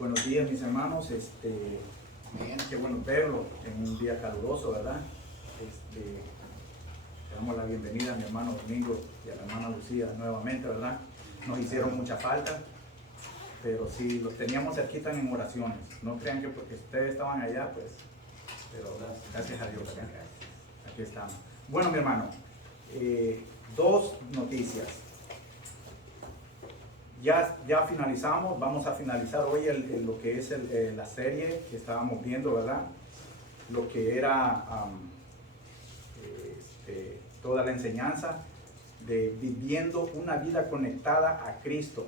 Buenos días, mis hermanos. Qué bueno verlo en un día caluroso, ¿verdad? Le damos la bienvenida a mi hermano Domingo y a la hermana Lucía nuevamente, ¿verdad? Nos hicieron mucha falta, pero sí, los teníamos cerquita en oraciones. No crean que porque ustedes estaban allá, pues, pero gracias a Dios, ¿verdad? Aquí estamos. Bueno, mi hermano, dos noticias. Ya finalizamos, vamos a finalizar hoy lo que es la serie que estábamos viendo, ¿verdad? Lo que era toda la enseñanza de viviendo una vida conectada a Cristo.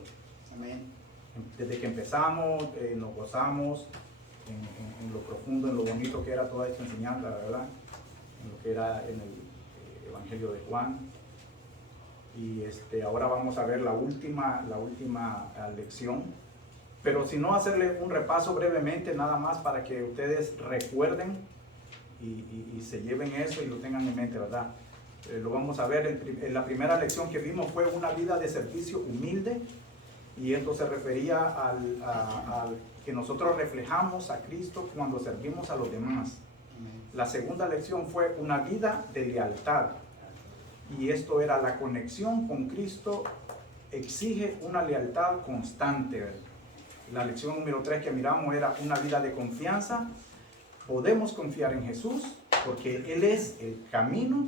Amén. Desde que empezamos, nos gozamos en lo profundo, en lo bonito que era toda esta enseñanza, ¿verdad? En lo que era en el Evangelio de Juan. Y ahora vamos a ver la última lección, pero si no, hacerle un repaso brevemente nada más para que ustedes recuerden y se lleven eso y lo tengan en mente, ¿verdad? Lo vamos a ver. La primera lección que vimos fue una vida de servicio humilde, y esto se refería al que nosotros reflejamos a Cristo cuando servimos a los demás. La segunda lección fue una vida de lealtad. Y esto era la conexión con Cristo, exige una lealtad constante. La lección número 3 que miramos era una vida de confianza. Podemos confiar en Jesús porque Él es el camino.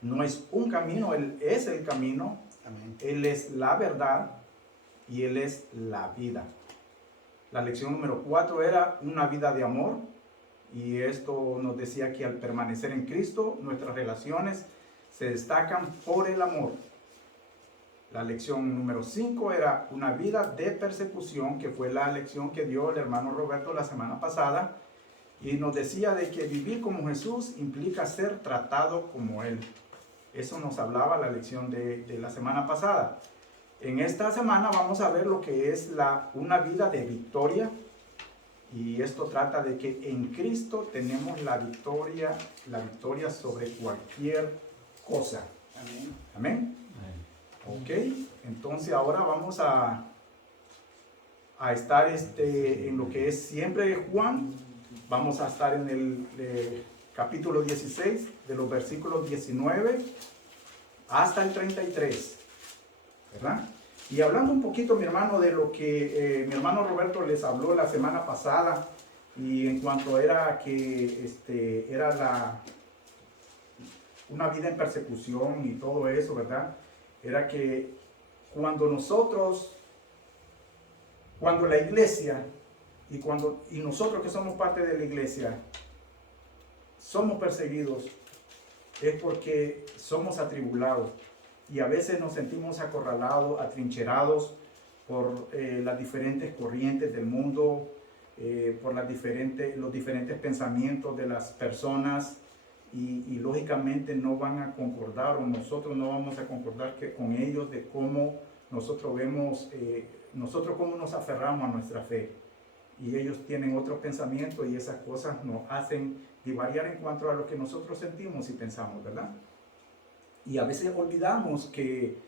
No es un camino, Él es el camino. Amén. Él es la verdad y Él es la vida. La lección número 4 era una vida de amor. Y esto nos decía que al permanecer en Cristo, nuestras relaciones se destacan por el amor. La lección número 5 era una vida de persecución, que fue la lección que dio el hermano Roberto la semana pasada, y nos decía de que vivir como Jesús implica ser tratado como Él. Eso nos hablaba la lección de la semana pasada. En esta semana vamos a ver lo que es una vida de victoria, y esto trata de que en Cristo tenemos la victoria sobre cualquier cosa. Amén. Amén. Ok, entonces ahora vamos a estar en lo que es siempre de Juan. Vamos a estar en el capítulo 16, de los versículos 19 hasta el 33, ¿verdad? Y hablando un poquito, mi hermano, de lo que mi hermano Roberto les habló la semana pasada, y en cuanto era que era una vida en persecución y todo eso, ¿verdad? Era que cuando la iglesia y nosotros que somos parte de la iglesia somos perseguidos, es porque somos atribulados, y a veces nos sentimos acorralados, atrincherados por las diferentes corrientes del mundo, por los diferentes pensamientos de las personas. Y lógicamente no van a concordar, o nosotros no vamos a concordar con ellos de cómo nosotros vemos, nosotros cómo nos aferramos a nuestra fe. Y ellos tienen otro pensamiento, y esas cosas nos hacen divariar en cuanto a lo que nosotros sentimos y pensamos, ¿verdad? Y a veces olvidamos que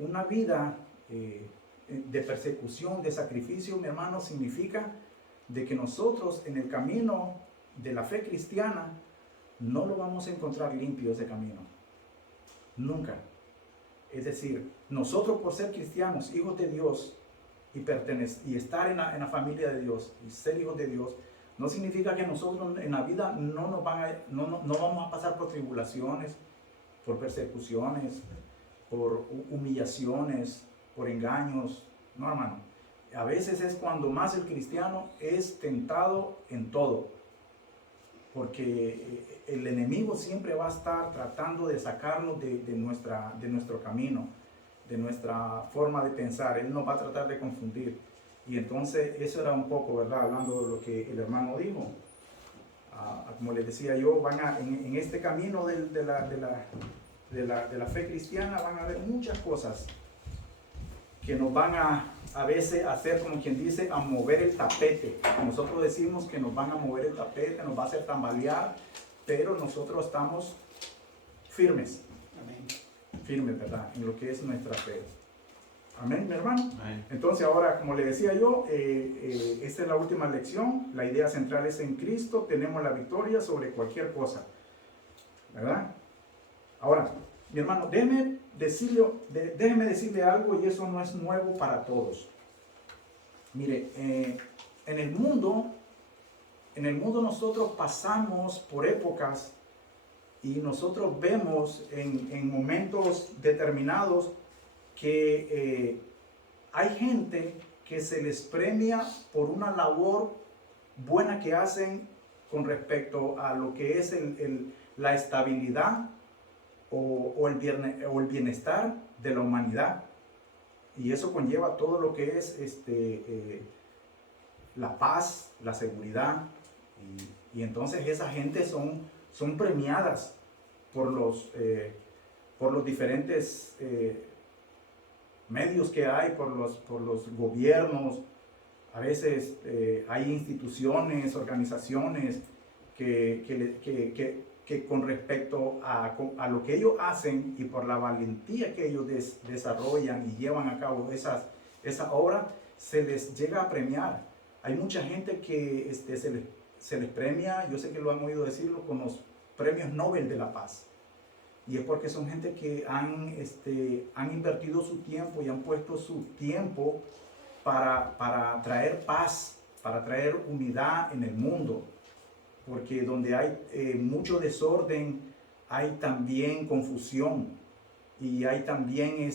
una vida de persecución, de sacrificio, mi hermano, significa de que nosotros en el camino de la fe cristiana no lo vamos a encontrar limpio ese camino. Nunca. Es decir, nosotros por ser cristianos, hijos de Dios, y estar en la familia de Dios, y ser hijos de Dios, no significa que nosotros en la vida no vamos a pasar por tribulaciones, por persecuciones, por humillaciones, por engaños. No, hermano. A veces es cuando más el cristiano es tentado en todo, porque el enemigo siempre va a estar tratando de sacarnos de nuestro camino, de nuestra forma de pensar. Él nos va a tratar de confundir. Y entonces eso era un poco, ¿verdad? Hablando de lo que el hermano dijo. Como les decía yo, en este camino de la fe cristiana van a haber muchas cosas que nos van a veces hacer, como quien dice, a mover el tapete. Nosotros decimos que nos van a mover el tapete, nos va a hacer tambalear, pero nosotros estamos firmes. Amén. Firmes, ¿verdad? En lo que es nuestra fe. Amén, mi hermano. Amén. Entonces ahora, como le decía yo, esta es la última lección. La idea central es en Cristo. Tenemos la victoria sobre cualquier cosa, ¿verdad? Ahora, mi hermano, déjeme decirle algo, y eso no es nuevo para todos. Mire, en el mundo nosotros pasamos por épocas y nosotros vemos en momentos determinados que hay gente que se les premia por una labor buena que hacen con respecto a lo que es la estabilidad o el bienestar de la humanidad. Y eso conlleva todo lo que es la paz, la seguridad. Y entonces esa gente son premiadas por los diferentes medios que hay, por los gobiernos. A veces hay instituciones, organizaciones que con respecto a lo que ellos hacen y por la valentía que ellos desarrollan y llevan a cabo esa obra, se les llega a premiar. Hay mucha gente que se les premia, yo sé que lo han oído decirlo, con los premios Nobel de la Paz. Y es porque son gente que han invertido su tiempo y han puesto su tiempo para traer paz, para traer unidad en el mundo. Porque donde hay mucho desorden, hay también confusión. Y hay también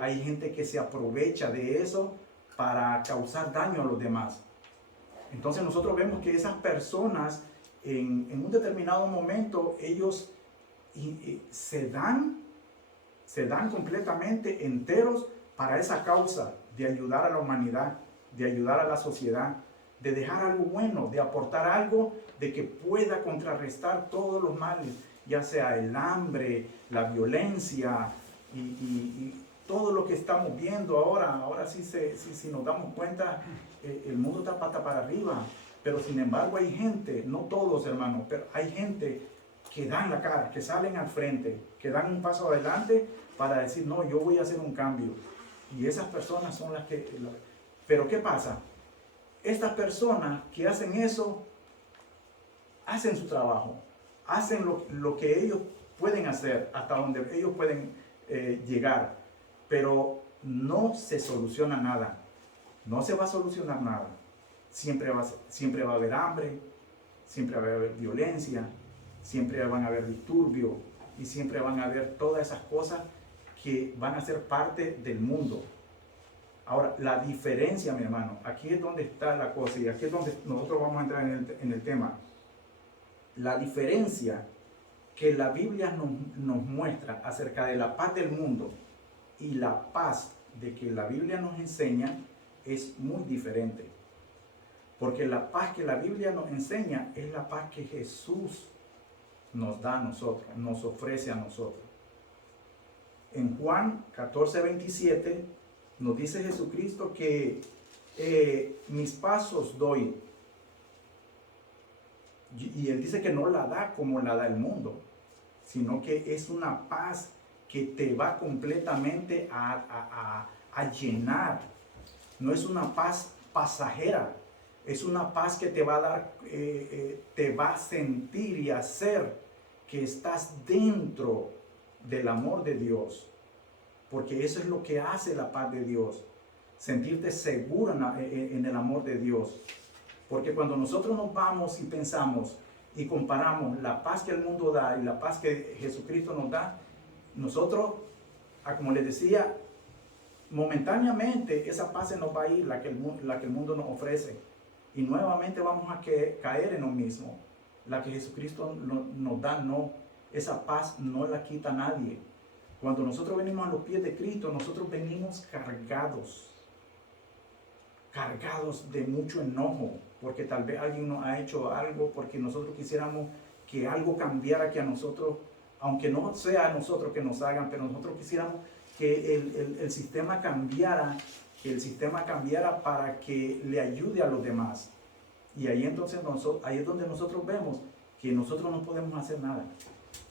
hay gente que se aprovecha de eso para causar daño a los demás. Entonces nosotros vemos que esas personas en un determinado momento ellos se dan completamente enteros para esa causa de ayudar a la humanidad, de ayudar a la sociedad, de dejar algo bueno, de aportar algo de que pueda contrarrestar todos los males, ya sea el hambre, la violencia y todo lo que estamos viendo ahora. Ahora sí, si nos damos cuenta, el mundo está pata para arriba, pero sin embargo hay gente, no todos hermanos, pero hay gente que dan la cara, que salen al frente, que dan un paso adelante para decir, no, yo voy a hacer un cambio. Y esas personas son las que... Pero ¿qué pasa? Estas personas que hacen eso, hacen su trabajo, hacen lo que ellos pueden hacer, hasta donde ellos pueden llegar, pero no se soluciona nada, no se va a solucionar nada. Siempre va a haber hambre, siempre va a haber violencia, siempre van a haber disturbios y siempre van a haber todas esas cosas que van a ser parte del mundo. Ahora, la diferencia, mi hermano, aquí es donde está la cosa y aquí es donde nosotros vamos a entrar en el tema. La diferencia que la Biblia nos muestra acerca de la paz del mundo y la paz de que la Biblia nos enseña es muy diferente. Porque la paz que la Biblia nos enseña es la paz que Jesús nos da a nosotros, nos ofrece a nosotros. En Juan 14:27 nos dice Jesucristo que mis pasos doy. Y Él dice que no la da como la da el mundo, sino que es una paz que te va completamente a llenar. No es una paz pasajera, es una paz que te va a dar, te va a sentir y hacer que estás dentro del amor de Dios. Porque eso es lo que hace la paz de Dios, sentirte seguro en el amor de Dios. Porque cuando nosotros nos vamos y pensamos y comparamos la paz que el mundo da y la paz que Jesucristo nos da, nosotros, como les decía, momentáneamente esa paz se nos va a ir, la que el mundo nos ofrece. Y nuevamente vamos a caer en lo mismo. La que Jesucristo nos da, no. Esa paz no la quita nadie. Cuando nosotros venimos a los pies de Cristo, nosotros venimos cargados de mucho enojo, porque tal vez alguien nos ha hecho algo, porque nosotros quisiéramos que algo cambiara, que a nosotros, aunque no sea a nosotros que nos hagan, pero nosotros quisiéramos que el sistema cambiara, para que le ayude a los demás. Y ahí entonces ahí es donde nosotros vemos que nosotros no podemos hacer nada,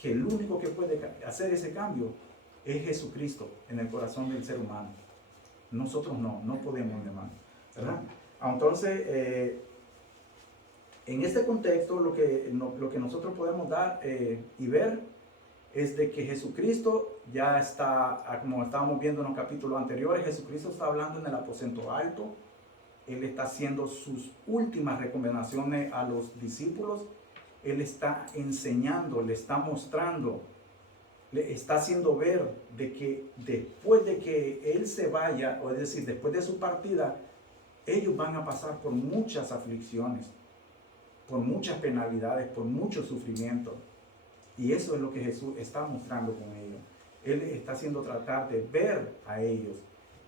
que el único que puede hacer ese cambio es Jesucristo en el corazón del ser humano. Nosotros no podemos, mi hermano, ¿verdad? Entonces, en este contexto, lo que nosotros podemos dar y ver es de que Jesucristo ya está, como estábamos viendo en los capítulos anteriores, Jesucristo está hablando en el aposento alto. Él está haciendo sus últimas recomendaciones a los discípulos. Él está enseñando, le está mostrando, le está haciendo ver de que después de que Él se vaya, o es decir, después de su partida, ellos van a pasar por muchas aflicciones, por muchas penalidades, por mucho sufrimiento. Y eso es lo que Jesús está mostrando con ellos. Él está haciendo tratar de ver a ellos,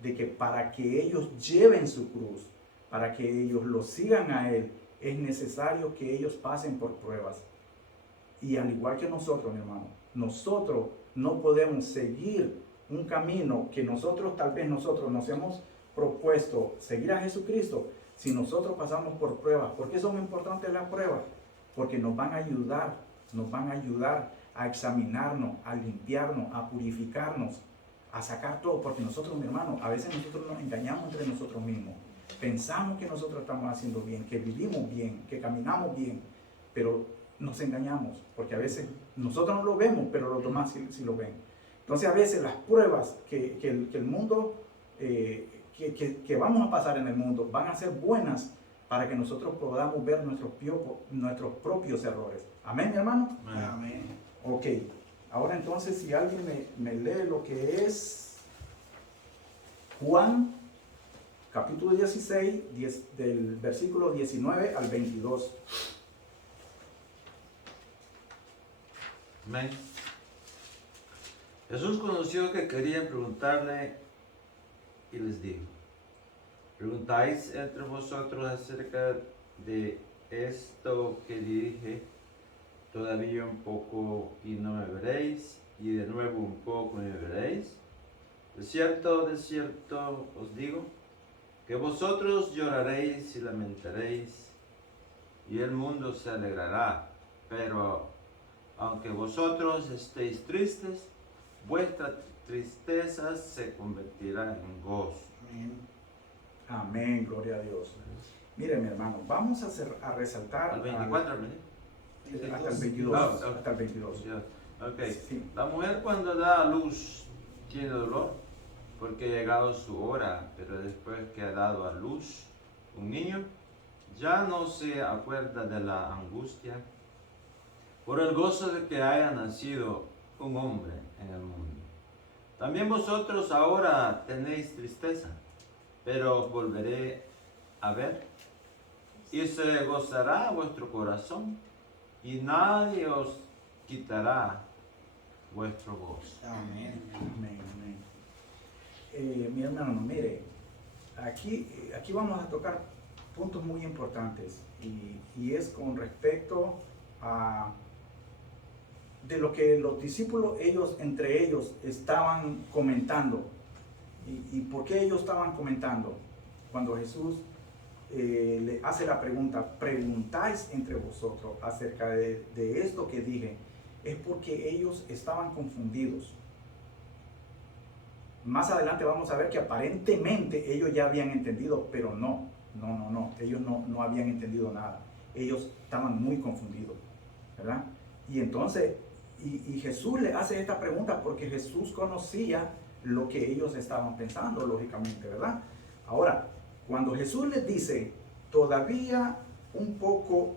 de que para que ellos lleven su cruz, para que ellos lo sigan a Él, es necesario que ellos pasen por pruebas. Y al igual que nosotros, mi hermano, nosotros no podemos seguir un camino que tal vez nosotros nos hemos propuesto seguir a Jesucristo si nosotros pasamos por pruebas. ¿Por qué son importantes las pruebas? Porque nos van a ayudar a examinarnos, a limpiarnos, a purificarnos, a sacar todo, porque nosotros, mi hermano, a veces nosotros nos engañamos entre nosotros mismos. Pensamos que nosotros estamos haciendo bien, que vivimos bien, que caminamos bien, pero nos engañamos, porque a veces nosotros no lo vemos, pero los demás sí lo ven. Entonces a veces las pruebas que el mundo, que vamos a pasar en el mundo, van a ser buenas para que nosotros podamos ver nuestros propios errores. Amén, mi hermano. Amén. Ok, ahora entonces si alguien me lee lo que es Juan capítulo 16, del versículo 19 al 22. Amén. Jesús conoció que querían preguntarle y les dijo: ¿preguntáis entre vosotros acerca de esto que dije? Todavía un poco y no me veréis, y de nuevo un poco y me veréis. De cierto os digo, que vosotros lloraréis y lamentaréis, y el mundo se alegrará. Pero aunque vosotros estéis tristes, vuestra tristeza se convertirá en gozo. Amén. Amén, gloria a Dios. Mire, mi hermano, vamos a resaltar Al 24, hasta el 22. Hasta el 22. Okay. Sí. La mujer cuando da a luz tiene dolor porque ha llegado su hora, pero después que ha dado a luz un niño, ya no se acuerda de la angustia por el gozo de que haya nacido un hombre en el mundo. También vosotros ahora tenéis tristeza, pero os volveré a ver, y se gozará vuestro corazón, y nadie os quitará vuestro gozo. Amén. Amén. Mi hermano, mire, aquí vamos a tocar puntos muy importantes y es con respecto a de lo que los discípulos, entre ellos estaban comentando. ¿Y por qué ellos estaban comentando? Cuando Jesús le hace la pregunta, preguntáis entre vosotros acerca de esto que dije, es porque ellos estaban confundidos. Más adelante vamos a ver que aparentemente ellos ya habían entendido, pero no, ellos no habían entendido nada. Ellos estaban muy confundidos, ¿verdad? Y entonces, y Jesús le hace esta pregunta porque Jesús conocía lo que ellos estaban pensando, lógicamente, ¿verdad? Ahora, cuando Jesús les dice, todavía un poco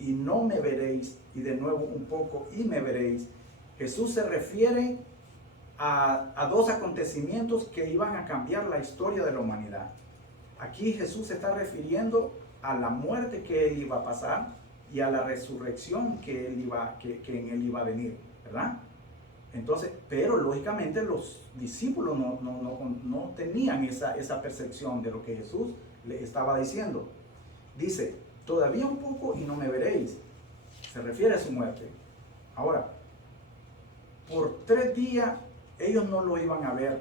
y no me veréis, y de nuevo un poco y me veréis, Jesús se refiere a dos acontecimientos que iban a cambiar la historia de la humanidad. Aquí Jesús se está refiriendo a la muerte que él iba a pasar y a la resurrección que en él iba a venir, ¿verdad? Entonces, pero lógicamente los discípulos no tenían esa percepción de lo que Jesús le estaba diciendo. Dice, todavía un poco y no me veréis. Se refiere a su muerte. Ahora, por 3 días ellos no lo iban a ver.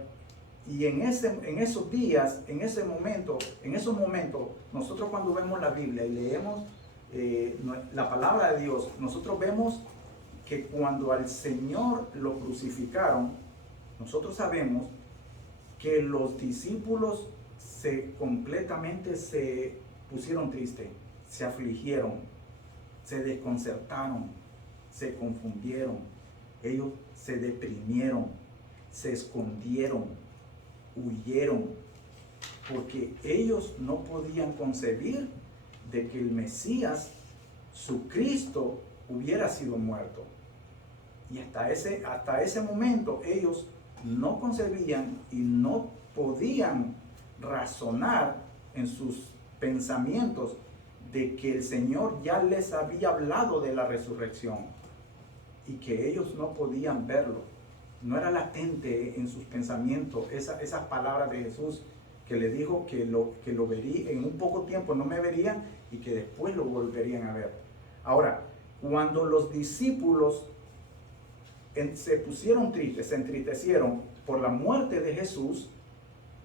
Y en esos días, en esos momentos, nosotros cuando vemos la Biblia y leemos la palabra de Dios, nosotros vemos que cuando al Señor lo crucificaron, nosotros sabemos que los discípulos completamente se pusieron tristes, se afligieron, se desconcertaron, se confundieron, ellos se deprimieron, se escondieron, huyeron, porque ellos no podían concebir de que el Mesías, su Cristo, hubiera sido muerto. Y hasta ese momento ellos no concebían y no podían razonar en sus pensamientos de que el Señor ya les había hablado de la resurrección y que ellos no podían verlo. No era latente en sus pensamientos esas palabras de Jesús que le dijo que lo vería en un poco tiempo, no me verían y que después lo volverían a ver. Ahora, cuando los discípulos se pusieron tristes, se entristecieron por la muerte de Jesús,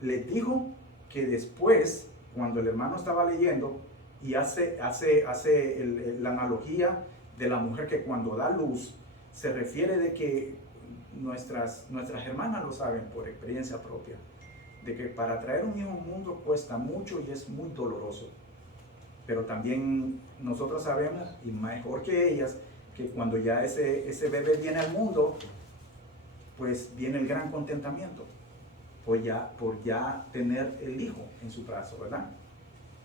les dijo que después, cuando el hermano estaba leyendo y hace la analogía de la mujer que cuando da luz, se refiere de que nuestras hermanas lo saben por experiencia propia, de que para traer un hijo al mundo cuesta mucho y es muy doloroso. Pero también nosotros sabemos, y mejor que ellas, que cuando ya ese bebé viene al mundo, pues viene el gran contentamiento por ya tener el hijo en su brazo, ¿verdad?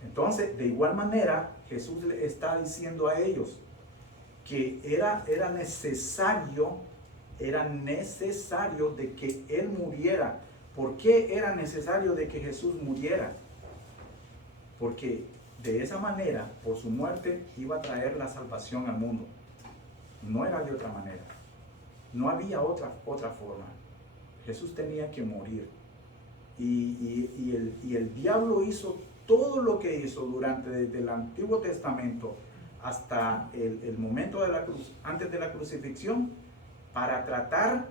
Entonces, de igual manera, Jesús le está diciendo a ellos que era necesario de que Él muriera. ¿Por qué era necesario de que Jesús muriera? Porque de esa manera, por su muerte, iba a traer la salvación al mundo. No era de otra manera. No había otra forma. Jesús tenía que morir. Y el diablo hizo todo lo que hizo desde el Antiguo Testamento hasta el momento de la cruz, antes de la crucifixión, para tratar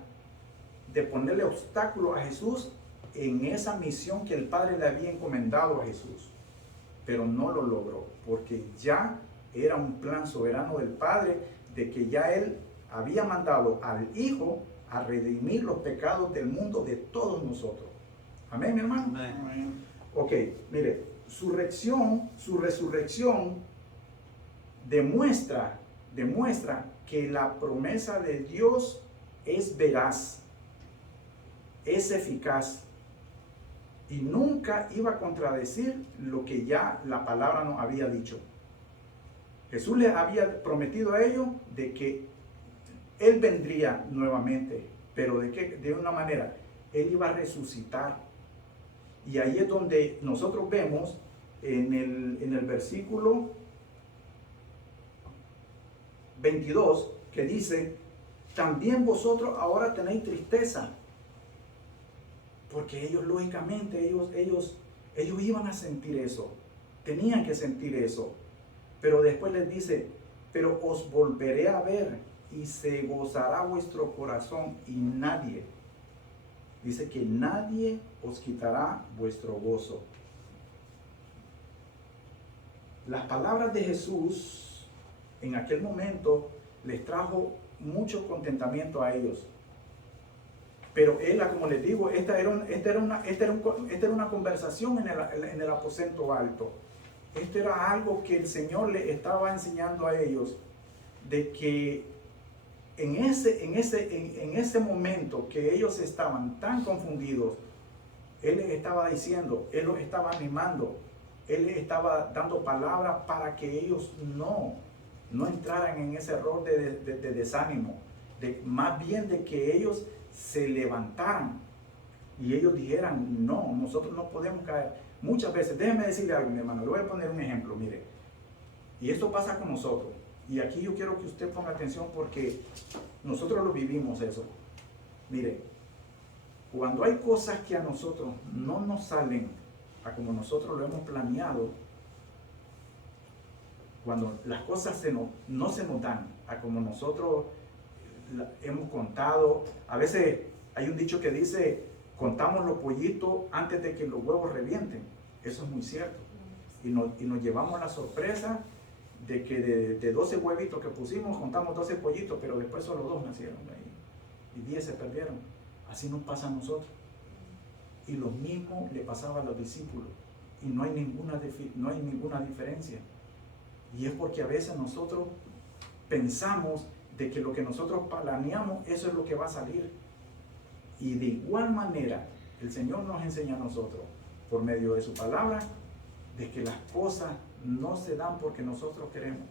de ponerle obstáculo a Jesús en esa misión que el Padre le había encomendado a Jesús. Pero no lo logró, porque ya era un plan soberano del Padre de que ya Él había mandado al Hijo a redimir los pecados del mundo de todos nosotros. Amén, mi hermano. Amén. Ok, mire, su resurrección demuestra que la promesa de Dios es veraz, es eficaz y nunca iba a contradecir lo que ya la palabra nos había dicho. Jesús les había prometido a ellos de que Él vendría nuevamente, pero de una manera, Él iba a resucitar. Y ahí es donde nosotros vemos en el versículo 22 que dice: también vosotros ahora tenéis tristeza. Porque ellos, lógicamente, ellos iban a sentir eso, tenían que sentir eso. Pero después les dice: pero os volveré a ver y se gozará vuestro corazón y nadie, dice que nadie os quitará vuestro gozo. Las palabras de Jesús en aquel momento les trajo mucho contentamiento a ellos. Pero él, como les digo, esta era una conversación en el aposento alto. Esto era algo que el Señor le estaba enseñando a ellos, de que en ese momento que ellos estaban tan confundidos, Él les estaba diciendo, Él los estaba animando, Él les estaba dando palabras para que ellos no entraran en ese error de desánimo, más bien de que ellos se levantaran y ellos dijeran: no, nosotros no podemos caer. Muchas veces, déjenme decirle algo, mi hermano, le voy a poner un ejemplo, mire, y esto pasa con nosotros, y aquí yo quiero que usted ponga atención porque nosotros lo vivimos eso. Mire, cuando hay cosas que a nosotros no nos salen a como nosotros lo hemos planeado, cuando las cosas no se nos dan a como nosotros hemos contado, a veces hay un dicho que dice: contamos los pollitos antes de que los huevos revienten. Eso es muy cierto. Y nos llevamos la sorpresa de que de 12 huevitos que pusimos, contamos 12 pollitos, pero después solo 2 nacieron y 10 se perdieron. Así nos pasa a nosotros. Y lo mismo le pasaba a los discípulos. Y no hay ninguna diferencia. Y es porque a veces nosotros pensamos de que lo que nosotros planeamos, eso es lo que va a salir. Y de igual manera, el Señor nos enseña a nosotros, por medio de su palabra, de que las cosas no se dan porque nosotros queremos,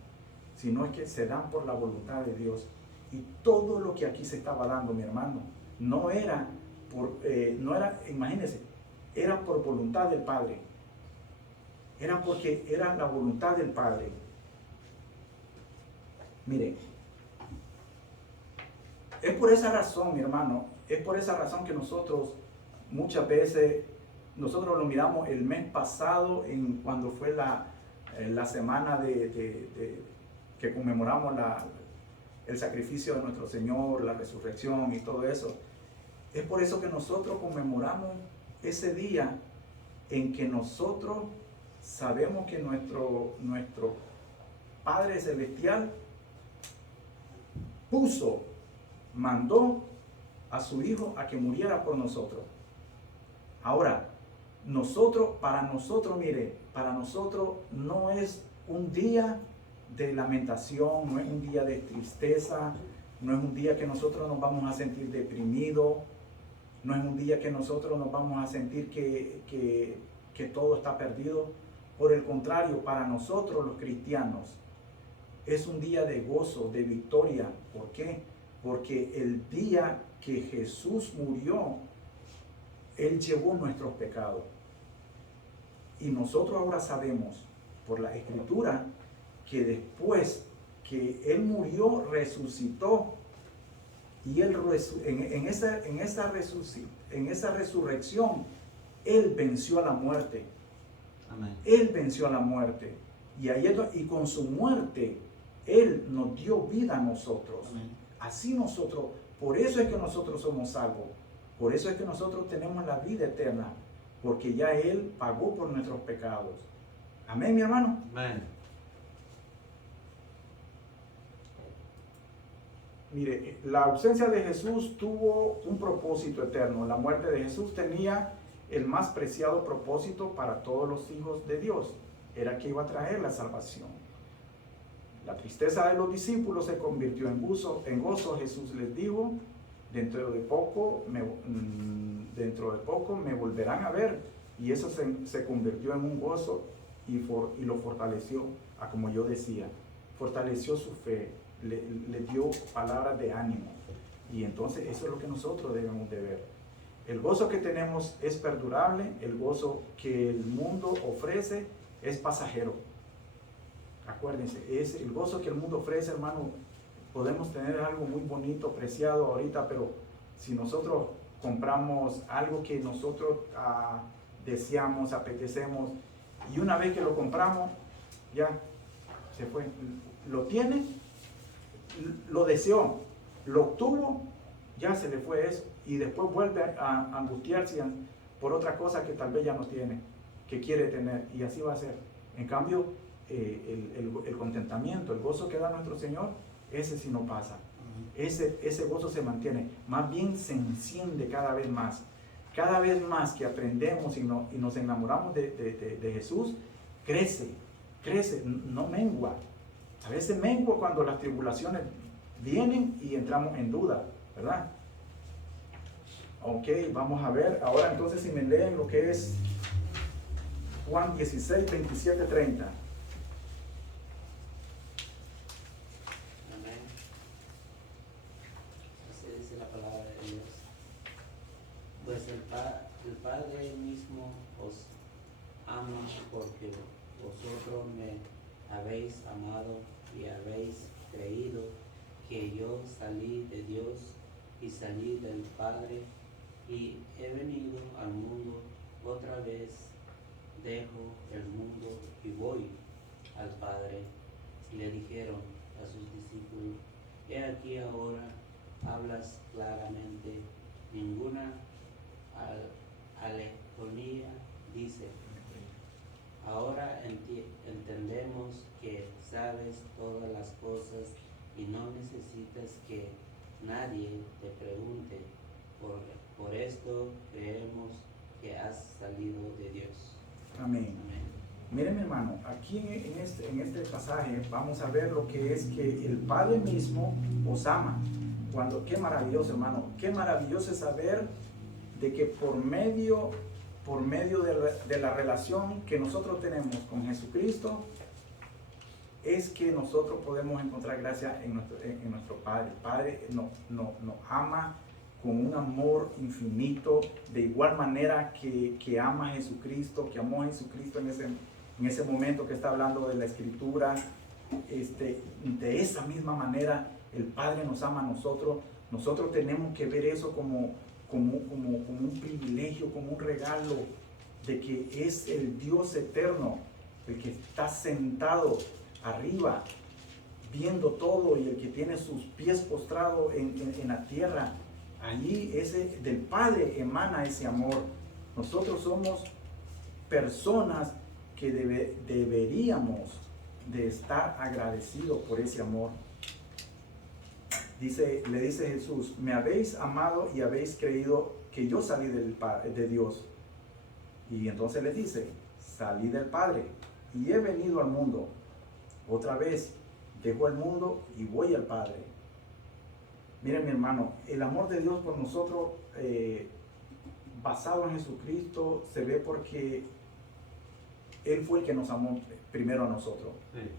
sino es que se dan por la voluntad de Dios. Y todo lo que aquí se estaba dando, mi hermano, no era, imagínense, era por voluntad del Padre. Era porque era la voluntad del Padre. Mire, es por esa razón, mi hermano, es por esa razón que nosotros muchas veces, nosotros lo miramos el mes pasado, cuando fue la semana que conmemoramos el sacrificio de nuestro Señor, la resurrección y todo eso. Es por eso que nosotros conmemoramos ese día en que nosotros sabemos que nuestro Padre Celestial mandó a su Hijo a que muriera por nosotros. Ahora, para nosotros, mire, para nosotros no es un día de lamentación, no es un día de tristeza, no es un día que nosotros nos vamos a sentir deprimidos, no es un día que nosotros nos vamos a sentir que todo está perdido. Por el contrario, para nosotros los cristianos es un día de gozo, de victoria. ¿Por qué? Porque el día que Jesús murió, Él llevó nuestros pecados. Y nosotros ahora sabemos por la Escritura que después que Él murió, resucitó. Y Él en esa resurrección, Él venció a la muerte. Amén. Él venció a la muerte. Y con su muerte, Él nos dio vida a nosotros. Amén. Así nosotros, por eso es que nosotros somos salvos. Por eso es que nosotros tenemos la vida eterna. Porque ya Él pagó por nuestros pecados. Amén, mi hermano. Amén. Mire, la ausencia de Jesús tuvo un propósito eterno. La muerte de Jesús tenía el más preciado propósito para todos los hijos de Dios. Era que iba a traer la salvación. La tristeza de los discípulos se convirtió en gozo. Jesús les dijo, dentro de poco me volverán a ver. Y eso se convirtió en un gozo y lo fortaleció, como yo decía, fortaleció su fe, le dio palabras de ánimo. Y entonces eso es lo que nosotros debemos de ver. El gozo que tenemos es perdurable, el gozo que el mundo ofrece es pasajero. Acuérdense, es el gozo que el mundo ofrece, hermano. Podemos tener algo muy bonito, preciado ahorita, pero si nosotros compramos algo que nosotros deseamos, apetecemos, y una vez que lo compramos, ya se fue. Lo tiene, lo deseó, lo obtuvo, ya se le fue eso. Y después vuelve a angustiarse por otra cosa que tal vez ya no tiene, que quiere tener, y así va a ser. En cambio, el contentamiento, el gozo que da nuestro Señor, ese sí no pasa. Ese gozo se mantiene, más bien se enciende cada vez más. Cada vez más que aprendemos y nos enamoramos de Jesús, crece, no mengua. A veces mengua cuando las tribulaciones vienen y entramos en duda, ¿verdad? Ok, vamos a ver. Ahora entonces si me leen lo que es Juan 16, 27, 30. Amén. Así dice la palabra de Dios. Pues el Padre mismo os ama porque vosotros me habéis amado y habéis creído que yo salí de Dios y salí del Padre y he venido al mundo otra vez. Dejo el mundo y voy al Padre. Y le dijeron a sus discípulos: he aquí ahora hablas claramente, ninguna alegoría dice. Ahora entendemos que sabes todas las cosas y no necesitas que nadie te pregunte. Por esto creemos que has salido de Dios. Amén. Amén. Miren, mi hermano, aquí en este pasaje vamos a ver lo que es que el Padre mismo os ama. Qué maravilloso, hermano, qué maravilloso es saber de que por medio de la relación que nosotros tenemos con Jesucristo, es que nosotros podemos encontrar gracia en nuestro Padre. El Padre nos ama con un amor infinito, de igual manera que ama a Jesucristo, que amó a Jesucristo en ese momento que está hablando de la Escritura. De esa misma manera el Padre nos ama a nosotros. Nosotros tenemos que ver eso como un privilegio, como un regalo, de que es el Dios eterno, el que está sentado arriba, viendo todo, y el que tiene sus pies postrados en la tierra. Allí del Padre emana ese amor. Nosotros somos personas que deberíamos de estar agradecidos por ese amor. Le dice Jesús: me habéis amado y habéis creído que yo salí de Dios. Y entonces le dice: salí del Padre y he venido al mundo. Otra vez, dejo el mundo y voy al Padre. Miren, mi hermano, el amor de Dios por nosotros, basado en Jesucristo, se ve porque Él fue el que nos amó primero a nosotros. Sí.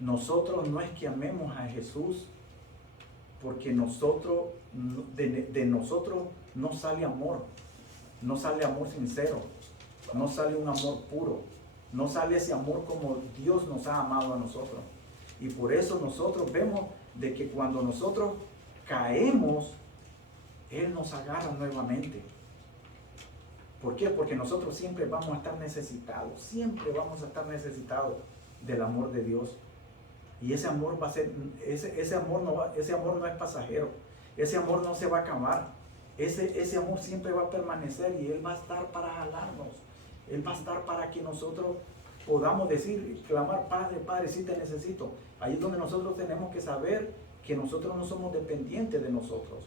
Nosotros no es que amemos a Jesús, porque de nosotros no sale amor sincero, no sale un amor puro, no sale ese amor como Dios nos ha amado a nosotros. Y por eso nosotros vemos de que cuando nosotros caemos, Él nos agarra nuevamente. ¿Por qué? Porque nosotros siempre vamos a estar necesitados del amor de Dios. Y ese amor va a ser, ese amor no es pasajero, ese amor no se va a acabar, ese amor siempre va a permanecer, y Él va a estar para jalarnos, Él va a estar para que nosotros podamos decir, clamar: Padre, Padre, sí te necesito. Ahí es donde nosotros tenemos que saber que nosotros no somos dependientes de nosotros.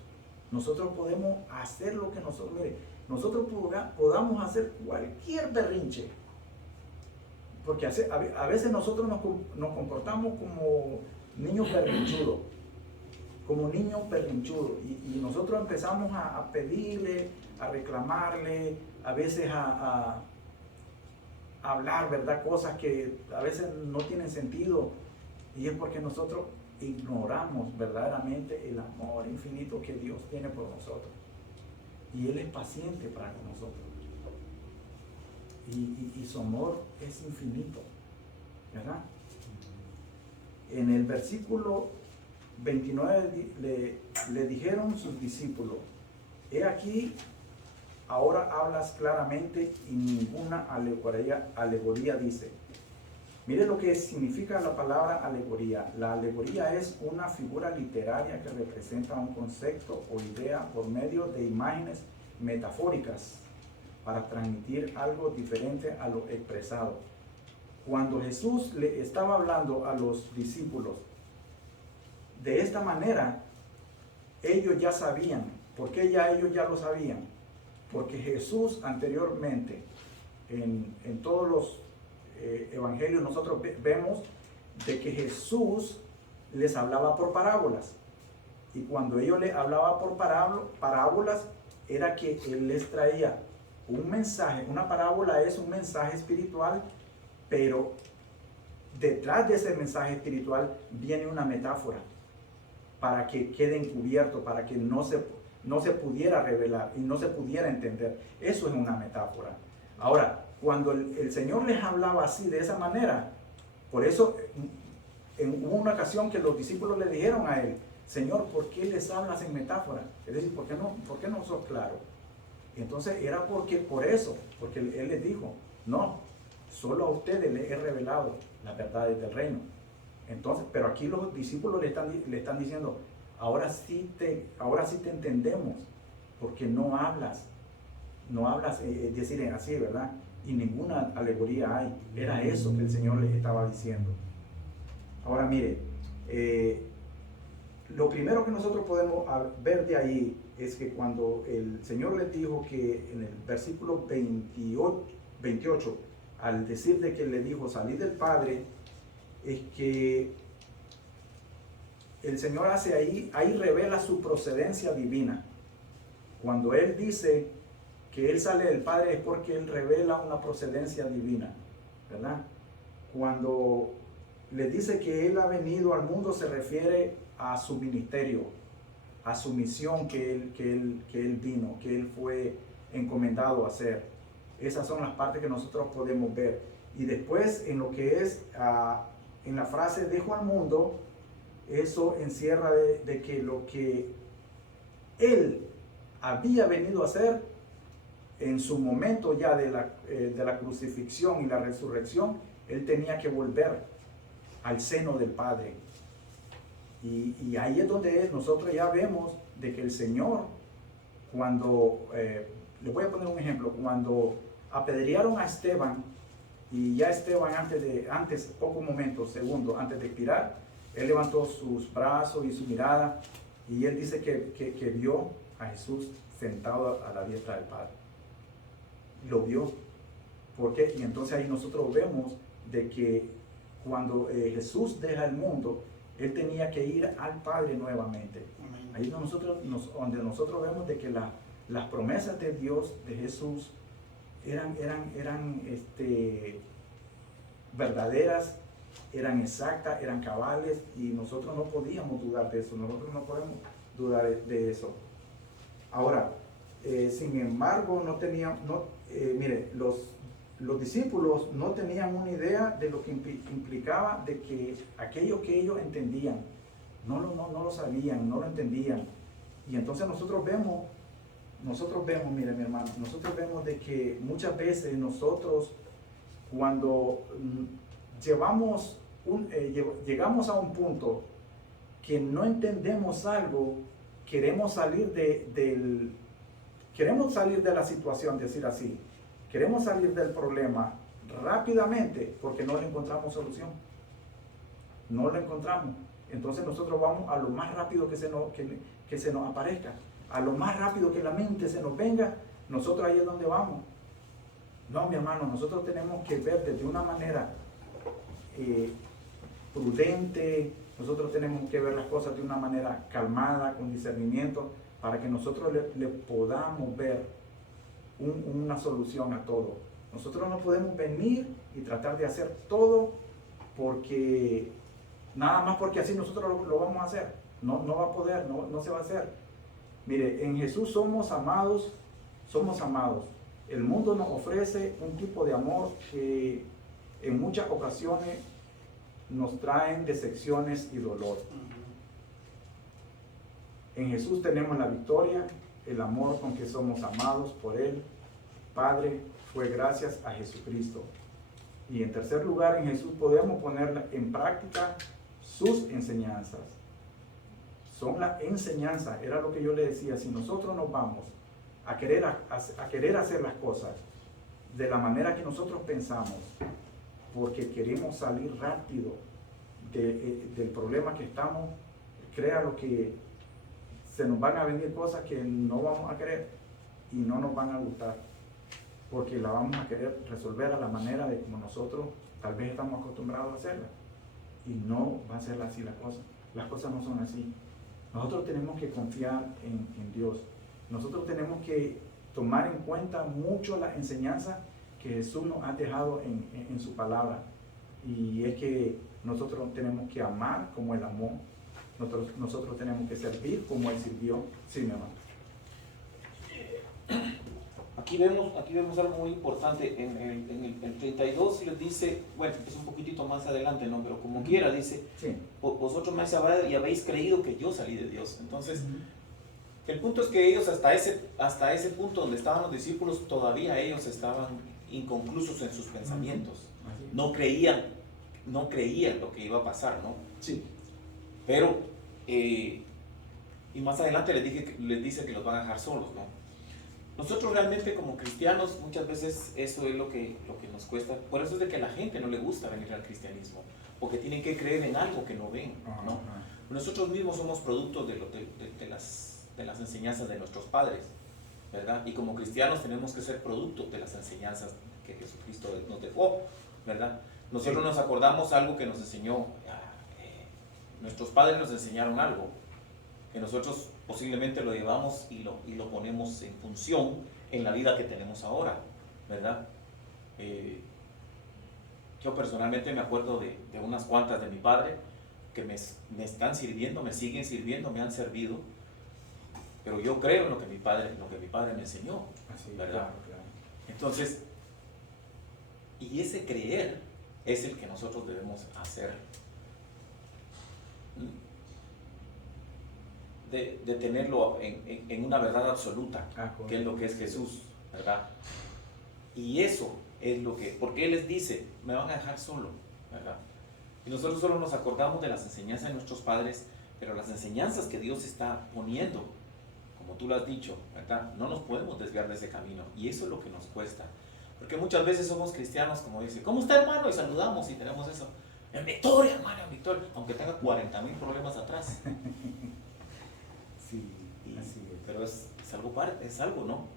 Nosotros podemos hacer lo que nosotros podamos hacer cualquier berrinche. Porque a veces nosotros nos comportamos como niños berrinchudos, y nosotros empezamos a pedirle, a reclamarle, a veces a hablar, ¿verdad?, cosas que a veces no tienen sentido, y es porque nosotros ignoramos verdaderamente el amor infinito que Dios tiene por nosotros, y Él es paciente para con nosotros. Y su amor es infinito, ¿verdad? En el versículo 29 le dijeron sus discípulos: he aquí, ahora hablas claramente y ninguna alegoría dice. Mire lo que significa la palabra alegoría. La alegoría es una figura literaria que representa un concepto o idea por medio de imágenes metafóricas, para transmitir algo diferente a lo expresado. Cuando Jesús le estaba hablando a los discípulos de esta manera, ellos ya sabían. ¿Por qué ellos ya lo sabían? Porque Jesús anteriormente, en todos los evangelios, nosotros vemos de que Jesús les hablaba por parábolas. Y cuando ellos le hablaban por parábolas, era que Él les traía un mensaje. Una parábola es un mensaje espiritual, pero detrás de ese mensaje espiritual viene una metáfora para que quede encubierto, para que no se pudiera revelar y no se pudiera entender. Eso es una metáfora. Ahora, cuando el Señor les hablaba así, de esa manera, por eso hubo una ocasión que los discípulos le dijeron a Él: Señor, ¿por qué les hablas en metáfora? Es decir, ¿por qué no sos claro? Entonces era porque Él les dijo: no, solo a ustedes les he revelado las verdades del reino. Entonces, pero aquí los discípulos le están diciendo: ahora sí te entendemos, porque no hablas, es decir, así, ¿verdad? Y ninguna alegoría hay. Era eso que el Señor les estaba diciendo. Ahora mire, lo primero que nosotros podemos ver de ahí es que cuando el Señor les dijo que en el versículo 28, al decir de que le dijo salid del Padre, es que el Señor hace ahí revela su procedencia divina. Cuando Él dice que Él sale del Padre es porque Él revela una procedencia divina, ¿verdad? Cuando le dice que Él ha venido al mundo se refiere a su ministerio, a su misión que él vino, que Él fue encomendado a hacer. Esas son las partes que nosotros podemos ver. Y después en lo que es, en la frase dejo al mundo, eso encierra de que lo que Él había venido a hacer en su momento ya de la crucifixión y la resurrección, Él tenía que volver al seno del Padre. Y ahí es donde nosotros ya vemos de que el Señor, cuando, les voy a poner un ejemplo, cuando apedrearon a Esteban, y ya Esteban pocos momentos, segundos, antes de expirar, él levantó sus brazos y su mirada, y él dice que vio a Jesús sentado a la diestra del Padre. Lo vio. ¿Por qué? Y entonces ahí nosotros vemos de que cuando Jesús deja el mundo, Él tenía que ir al Padre nuevamente. Ahí donde nosotros vemos de que las promesas de Dios, de Jesús, eran verdaderas, eran exactas, eran cabales, y nosotros no podíamos dudar de eso, nosotros no podemos dudar de eso. Ahora, sin embargo, mire, los discípulos no tenían una idea de lo que implicaba de que aquello que ellos entendían, no lo sabían, no lo entendían. Y entonces nosotros vemos, mire mi hermano, nosotros vemos de que muchas veces nosotros cuando llegamos a un punto que no entendemos algo, queremos salir de la situación, decir así. Queremos salir del problema rápidamente porque no le encontramos solución. No lo encontramos. Entonces nosotros vamos a lo más rápido que se nos aparezca. A lo más rápido que la mente se nos venga, nosotros ahí es donde vamos. No, mi hermano, nosotros tenemos que ver desde una manera prudente. Nosotros tenemos que ver las cosas de una manera calmada, con discernimiento, para que nosotros le podamos ver una solución a todo. Nosotros no podemos venir y tratar de hacer todo porque nada más porque así nosotros lo vamos a hacer. No va a poder, no se va a hacer. Mire, en Jesús somos amados. El mundo nos ofrece un tipo de amor que en muchas ocasiones nos traen decepciones y dolor. En Jesús tenemos la victoria, el amor con que somos amados por Él. Padre, fue gracias a Jesucristo. Y en tercer lugar, en Jesús podemos poner en práctica sus enseñanzas. Son la enseñanza, era lo que yo le decía, si nosotros nos vamos a querer hacer las cosas de la manera que nosotros pensamos, porque queremos salir rápido del problema que estamos, créalo que se nos van a venir cosas que no vamos a querer y no nos van a gustar, porque la vamos a querer resolver a la manera de como nosotros tal vez estamos acostumbrados a hacerla, y no va a ser así la cosa. Las cosas no son así. Nosotros tenemos que confiar en Dios. Nosotros tenemos que tomar en cuenta mucho la enseñanza que Jesús nos ha dejado en su palabra, y es que nosotros tenemos que amar como Él amó. Nosotros tenemos que servir como Él sirvió. Sí, mi hermano. Aquí vemos algo muy importante. En el 32 les dice, bueno, es un poquitito más adelante, ¿no? Pero como quiera, dice, Sí. Vosotros me habéis creído que yo salí de Dios. Entonces, el punto es que ellos hasta ese punto donde estaban los discípulos, todavía ellos estaban inconclusos en sus pensamientos. No creían lo que iba a pasar, ¿no? Sí. Pero, y más adelante les dice que los van a dejar solos, ¿no? Nosotros realmente como cristianos muchas veces eso es lo que nos cuesta. Por eso es de que a la gente no le gusta venir al cristianismo, porque tienen que creer en algo que no ven, ¿no? Nosotros mismos somos productos de de las enseñanzas de nuestros padres, ¿verdad? Y como cristianos tenemos que ser producto de las enseñanzas que Jesucristo nos dejó, ¿verdad? Nosotros nos acordamos algo que nos enseñó, nuestros padres nos enseñaron algo, que nosotros posiblemente lo llevamos y lo ponemos en función en la vida que tenemos ahora, ¿verdad? Yo personalmente me acuerdo de unas cuantas de mi padre que me están sirviendo, me siguen sirviendo, me han servido, pero yo creo en lo que mi padre me enseñó, Así, ¿verdad? claro, claro. Entonces, y ese creer es el que nosotros debemos hacer, de tenerlo en una verdad absoluta, que es lo que es Jesús, ¿verdad? Y eso es lo que, porque Él les dice, me van a dejar solo, ¿verdad? Y nosotros solo nos acordamos de las enseñanzas de nuestros padres, pero las enseñanzas que Dios está poniendo, como tú lo has dicho, ¿verdad? No nos podemos desviar de ese camino, y eso es lo que nos cuesta. Porque muchas veces somos cristianos, como dice, ¿cómo está, hermano? Y saludamos y tenemos eso. En victoria, hermano, en victoria. Aunque tenga 40,000 problemas atrás. Sí, así es. Pero es algo, ¿no?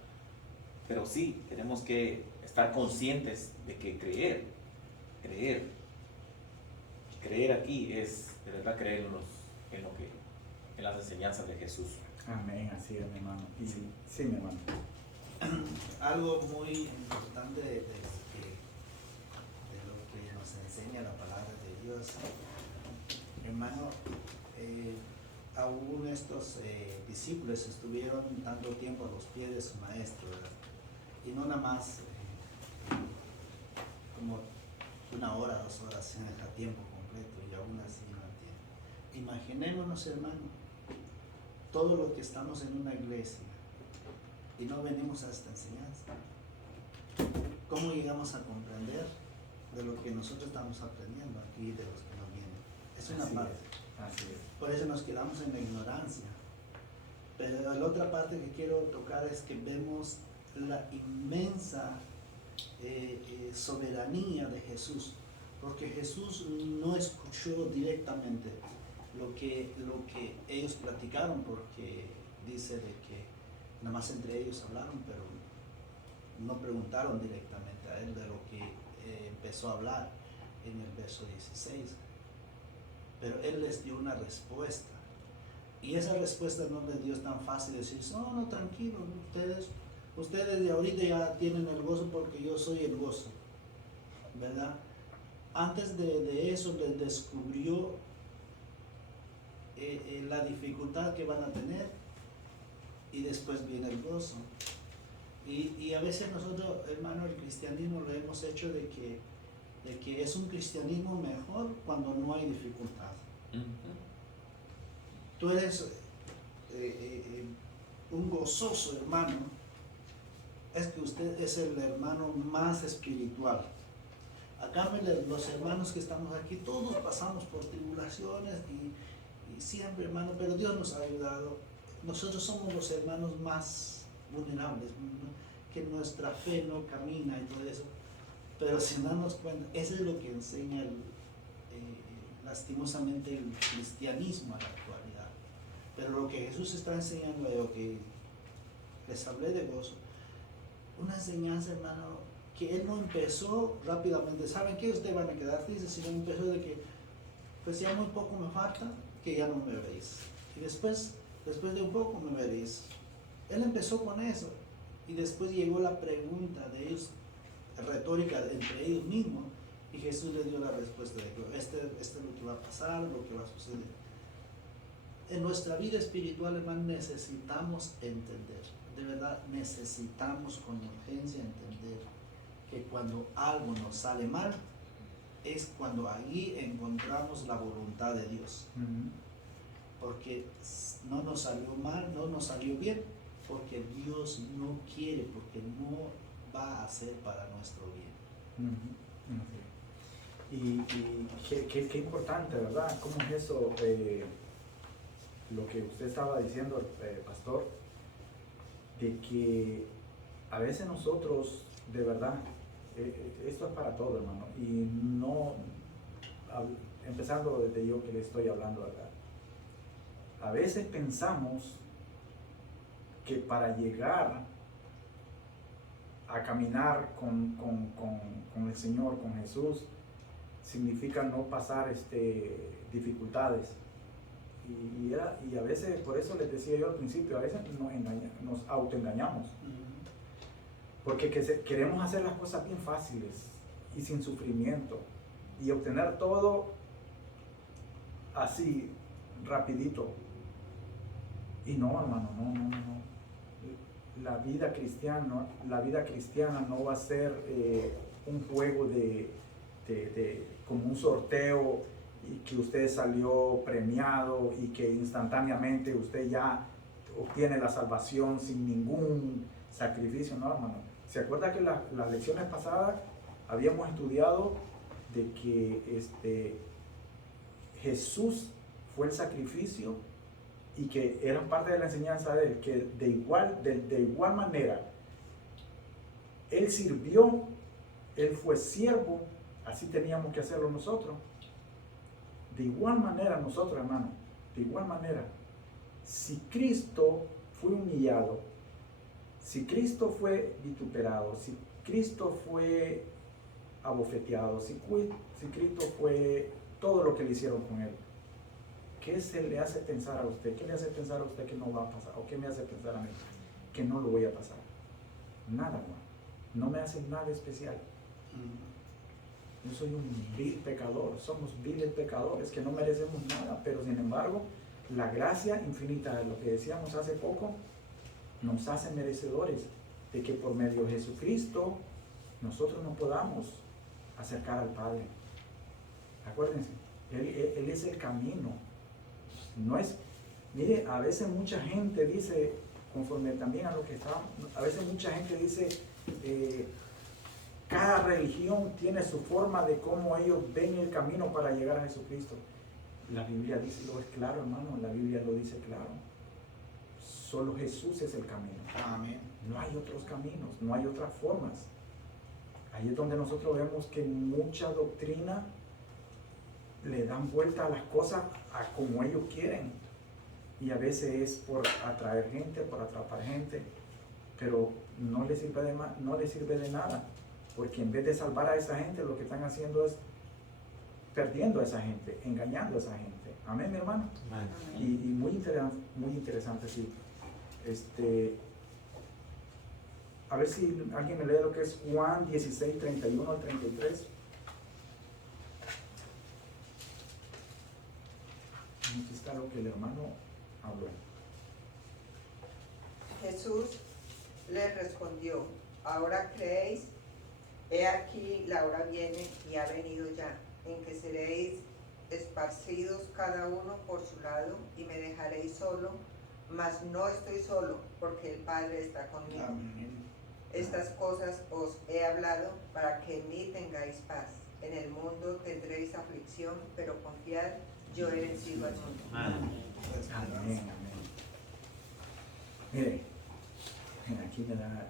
Pero sí, tenemos que estar conscientes de que creer aquí es de verdad creer en las enseñanzas de Jesús. Amén, así es, mi hermano. Y sí, mi hermano. Algo muy importante de lo que nos enseña la palabra de Dios, hermano, aún estos discípulos estuvieron tanto tiempo a los pies de su maestro, ¿verdad? Y no nada más como 1 hora, 2 horas a tiempo completo, y aún así no tiempo. Imaginémonos, hermano, todo lo que estamos en una iglesia y no venimos a esta enseñanza. ¿Cómo llegamos a comprender de lo que nosotros estamos aprendiendo aquí, de los que nos vienen? Es una Así parte. Así es. Por eso nos quedamos en la ignorancia. Pero la otra parte que quiero tocar es que vemos la inmensa soberanía de Jesús, porque Jesús no escuchó directamente lo que ellos platicaron, porque dice de que nada más entre ellos hablaron, pero no preguntaron directamente a él de lo que empezó a hablar en el verso 16. Pero él les dio una respuesta. Y esa respuesta no les dio tan fácil de decir, no, tranquilo, ustedes de ahorita ya tienen el gozo porque yo soy el gozo, ¿verdad? Antes de eso les descubrió la dificultad que van a tener, y después viene el gozo. Y a veces nosotros, hermano, el cristianismo lo hemos hecho de que es un cristianismo mejor cuando no hay dificultad. Tú eres un gozoso hermano, es que usted es el hermano más espiritual. Acá los hermanos que estamos aquí, todos pasamos por tribulaciones y siempre, hermano, pero Dios nos ha ayudado. Nosotros somos los hermanos más vulnerables, ¿no? Que nuestra fe no camina y todo eso. Pero sin darnos cuenta, eso es lo que enseña lastimosamente el cristianismo a la actualidad. Pero lo que Jesús está enseñando, lo que les hablé de gozo, una enseñanza, hermano, que Él no empezó rápidamente. ¿Saben qué? Ustedes van a quedar tristes, sino empezó de que, pues ya muy poco me falta, que ya no me veréis. Y después de un poco me veréis. Él empezó con eso. Y después llegó la pregunta de ellos, retórica entre ellos mismos, y Jesús les dio la respuesta de que este es lo que va a pasar, lo que va a suceder. En nuestra vida espiritual, hermano, necesitamos entender, de verdad necesitamos con urgencia entender que cuando algo nos sale mal, es cuando allí encontramos la voluntad de Dios. Porque no nos salió mal, no nos salió bien, porque Dios no quiere, porque no va a hacer para nuestro bien. Y qué importante, ¿verdad? ¿Cómo es eso? Lo que usted estaba diciendo, pastor, de que a veces nosotros, de verdad, esto es para todo, hermano, y no, empezando desde yo que le estoy hablando acá, a veces pensamos que para llegar a caminar con el Señor, con Jesús, significa no pasar dificultades. Y a veces, por eso les decía yo al principio, a veces nos autoengañamos. Porque queremos hacer las cosas bien fáciles y sin sufrimiento y obtener todo así, rapidito. Y no, hermano, no. La vida cristiana no va a ser un juego como un sorteo y que usted salió premiado y que instantáneamente usted ya obtiene la salvación sin ningún sacrificio. No, hermano. ¿Se acuerda que las lecciones pasadas habíamos estudiado de que Jesús fue el sacrificio y que era parte de la enseñanza de él, que de igual manera él sirvió, él fue siervo, así teníamos que hacerlo nosotros. De igual manera nosotros, hermano, de igual manera, si Cristo fue humillado, si Cristo fue vituperado, si Cristo fue abofeteado, si Cristo fue todo lo que le hicieron con él, ¿qué se le hace pensar a usted? ¿Qué le hace pensar a usted que no va a pasar? ¿O qué me hace pensar a mí que no lo voy a pasar? Nada, hermano. No me hace nada especial. Yo soy un vil pecador, somos viles pecadores que no merecemos nada, pero sin embargo, la gracia infinita, de lo que decíamos hace poco, nos hace merecedores de que por medio de Jesucristo nosotros nos podamos acercar al Padre. Acuérdense, Él es el camino. No es, mire, a veces mucha gente dice, conforme también a lo que está, a veces mucha gente dice, cada religión tiene su forma de cómo ellos ven el camino para llegar a Jesucristo. La Biblia dice, lo es claro, hermano, la Biblia lo dice claro. Solo Jesús es el camino. Amén. No hay otros caminos, no hay otras formas. Ahí es donde nosotros vemos que mucha doctrina le dan vuelta a las cosas a como ellos quieren. Y a veces es por atraer gente, por atrapar gente, pero no les sirve de nada. Porque en vez de salvar a esa gente, lo que están haciendo es perdiendo a esa gente, engañando a esa gente. Amén, mi hermano. Amén. Y muy interesante, sí. A ver si alguien me lee lo que es Juan 16, 31 al 33. Aquí está lo que el hermano habló. Jesús les respondió: ¿ahora creéis? He aquí la hora viene y ha venido ya, en que seréis esparcidos cada uno por su lado y me dejaréis solo, mas no estoy solo, porque el Padre está conmigo. Amén. Estas cosas os he hablado para que en mí tengáis paz. En el mundo tendréis aflicción, pero confiad, yo he vencido al mundo. Amén. Amén, amén. Mire, aquí me da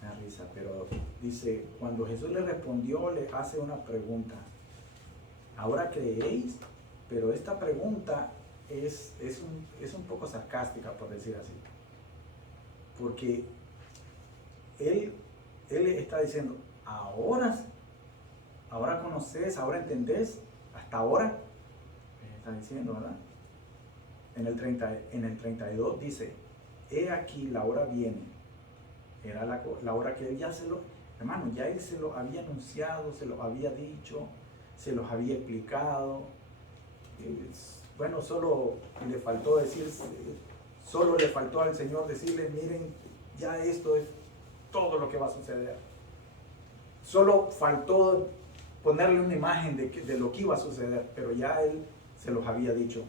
una risa, pero dice, cuando Jesús le respondió, le hace una pregunta. ¿Ahora creéis? Pero esta pregunta es un poco sarcástica, por decir así. Porque él está diciendo, ahora conoces, ahora entendés, hasta ahora, está diciendo, ¿verdad? En el 32 dice, he aquí la hora viene. Era la hora que él ya hermano, ya él se lo había anunciado, se lo había dicho, se los había explicado. Bueno, solo le faltó al Señor decirle, miren, ya esto es todo lo que va a suceder. Solo faltó ponerle una imagen de lo que iba a suceder, pero ya él se los había dicho.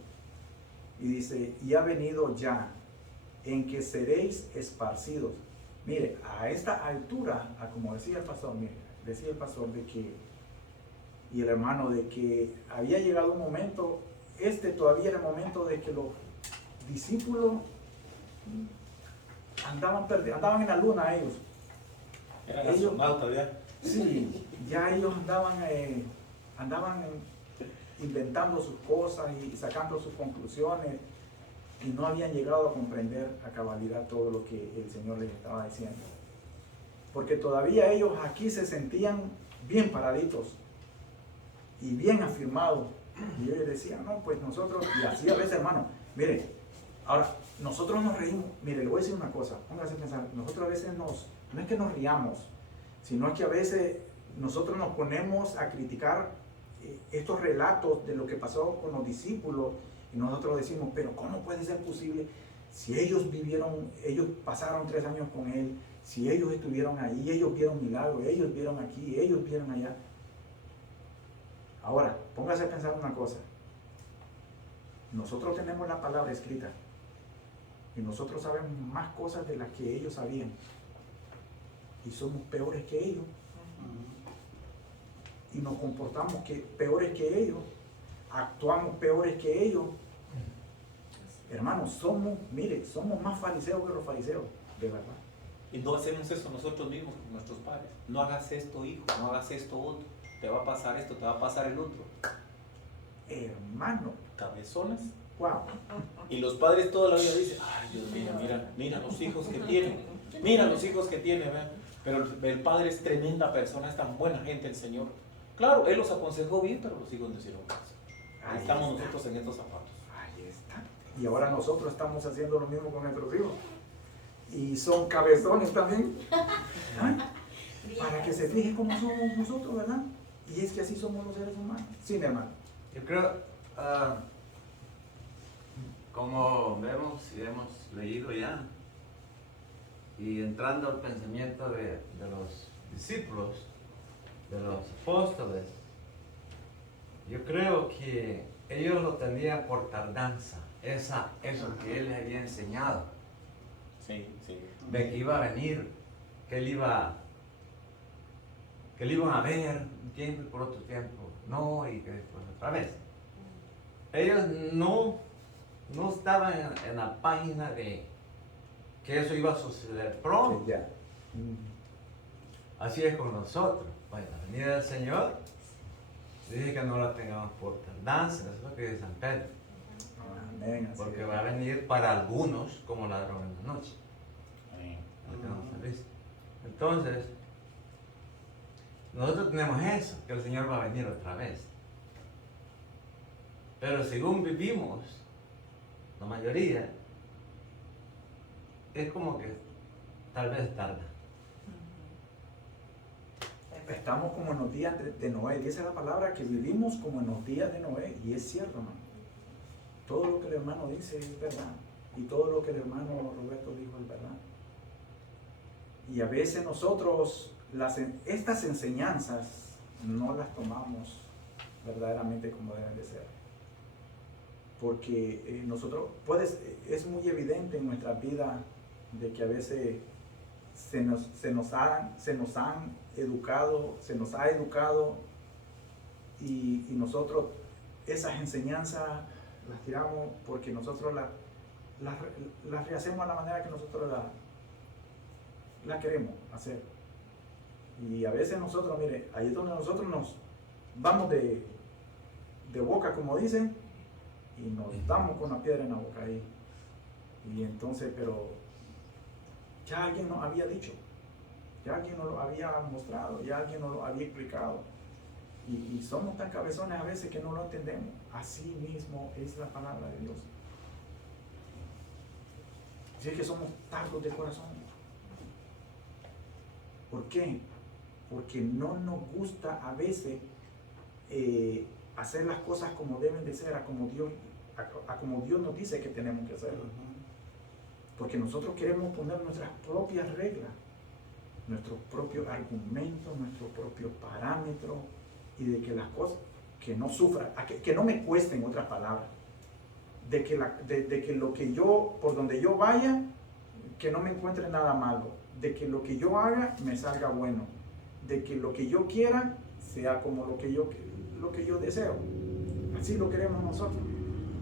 Y dice, y ha venido ya, en que seréis esparcidos. Mire, a esta altura, como decía el pastor, de que, y el hermano, de que había llegado un momento, todavía era el momento de que los discípulos andaban en la luna ellos. Eran astronautas ya. Sí, ya ellos andaban inventando sus cosas y sacando sus conclusiones. y no habían llegado a comprender a cabalidad todo lo que el Señor les estaba diciendo. Porque todavía ellos aquí se sentían bien paraditos y bien afirmados. Y ellos decían, no, pues nosotros, y así a veces, hermano, mire, ahora, nosotros nos reímos, mire, le voy a decir una cosa, póngase a pensar, nosotros a veces no es que nos riamos, sino es que a veces nosotros nos ponemos a criticar estos relatos de lo que pasó con los discípulos, y nosotros decimos, pero ¿cómo puede ser posible si ellos pasaron 3 años con él, si ellos estuvieron ahí, ellos vieron milagros, ellos vieron aquí, ellos vieron allá? Ahora, póngase a pensar una cosa. Nosotros tenemos la palabra escrita y nosotros sabemos más cosas de las que ellos sabían y somos peores que ellos y nos comportamos peores que ellos, actuamos peores que ellos. Hermanos, somos más fariseos que los fariseos, de verdad. Y no hacemos eso nosotros mismos con nuestros padres. No hagas esto, hijo, no hagas esto otro. Te va a pasar esto, te va a pasar el otro. Hermano, Cabezones. wow. Y los padres toda la vida dicen, ay Dios mío, mira los hijos que tienen. Mira los hijos que tiene, vean. Pero el padre es tremenda persona, es tan buena gente el Señor. Claro, él los aconsejó bien, pero los hijos no hicieron caso. Ahí estamos nosotros en estos zapatos. Ahí está. Y ahora nosotros estamos haciendo lo mismo con nuestros hijos. Y son cabezones también. ¿Ah? Para que se fijen cómo somos nosotros, ¿verdad? Y es que así somos los seres humanos. Sí, mi hermano. Yo creo, como vemos y hemos leído ya, y entrando al pensamiento de los discípulos, de los apóstoles, yo creo que ellos lo tenían por tardanza, eso que él les había enseñado, Sí. de que iba a venir, que le iban a ver un tiempo y por otro tiempo no, y que después otra vez. Ellos no estaban en la página de que eso iba a suceder pronto. Ya. Así es con nosotros. Bueno, la venida del Señor, dice que no la tengamos por tardanza, eso es lo que dice San Pedro. Amén. Así Porque es. va a venir para algunos como ladrón en la noche. Lo que no está listo. Entonces, nosotros tenemos eso, que el Señor va a venir otra vez. Pero según vivimos, la mayoría, es como que tal vez tarda. Estamos como en los días de Noé. Dice la palabra que vivimos como en los días de Noé. Y es cierto, hermano. Todo lo que el hermano dice es verdad. Y todo lo que el hermano Roberto dijo es verdad. Y a veces nosotros estas enseñanzas no las tomamos verdaderamente como deben de ser. Porque es muy evidente en nuestra vida de que a veces se nos ha educado y nosotros esas enseñanzas las tiramos porque nosotros las rehacemos a la manera que nosotros la queremos hacer. Y a veces nosotros, mire, ahí es donde nosotros nos vamos de boca, como dicen, y nos damos con la piedra en la boca ahí. Y entonces, pero ya alguien nos había dicho, ya alguien nos lo había mostrado, ya alguien nos lo había explicado. Y somos tan cabezones a veces que no lo entendemos. Así mismo es la palabra de Dios. Así es que somos tardos de corazón. ¿Por qué? Porque no nos gusta a veces hacer las cosas como deben de ser, a como Dios nos dice que tenemos que hacerlo. Porque nosotros queremos poner nuestras propias reglas, nuestros propios argumentos, nuestros propios parámetros, y de que las cosas, que no sufran, que no me cuesten, otras palabras, de que lo que yo, por donde yo vaya, que no me encuentre nada malo, de que lo que yo haga me salga bueno, de que lo que yo quiera sea como lo que yo deseo. Así lo queremos nosotros.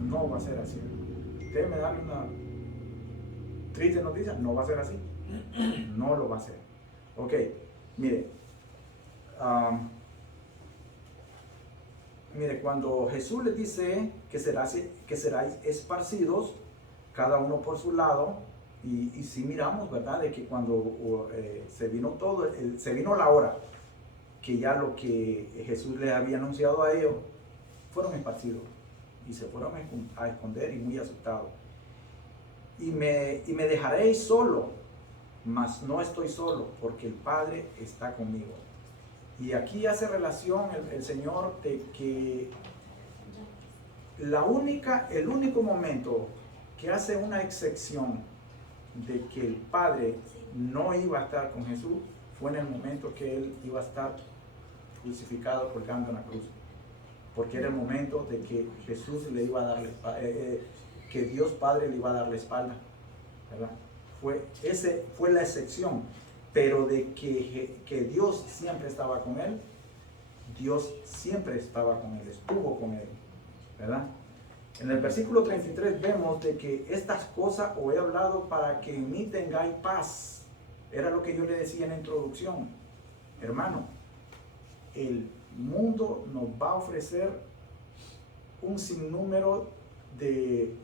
No va a ser así. Ustedes me dan una triste noticia, no va a ser así. No lo va a hacer. Ok, mire. Mire, cuando Jesús les dice que seráis esparcidos cada uno por su lado, y sí miramos, ¿verdad?, de que cuando se vino todo, se vino la hora, que ya lo que Jesús les había anunciado a ellos, fueron esparcidos, y se fueron a esconder y muy asustados. Y me dejaréis solo, mas no estoy solo, porque el Padre está conmigo. Y aquí hace relación el Señor de que el único momento que hace una excepción de que el Padre no iba a estar con Jesús fue en el momento que Él iba a estar crucificado, colgando en la cruz. Porque era el momento de que Jesús le iba a dar que Dios Padre le iba a dar la espalda, ¿verdad? Fue la excepción, pero de que Dios siempre estaba con él, Dios siempre estaba con él, estuvo con él, ¿verdad? En el versículo 33 vemos de que estas cosas os he hablado para que en mí tengáis paz. Era lo que yo le decía en la introducción. Hermano, el mundo nos va a ofrecer un sinnúmero de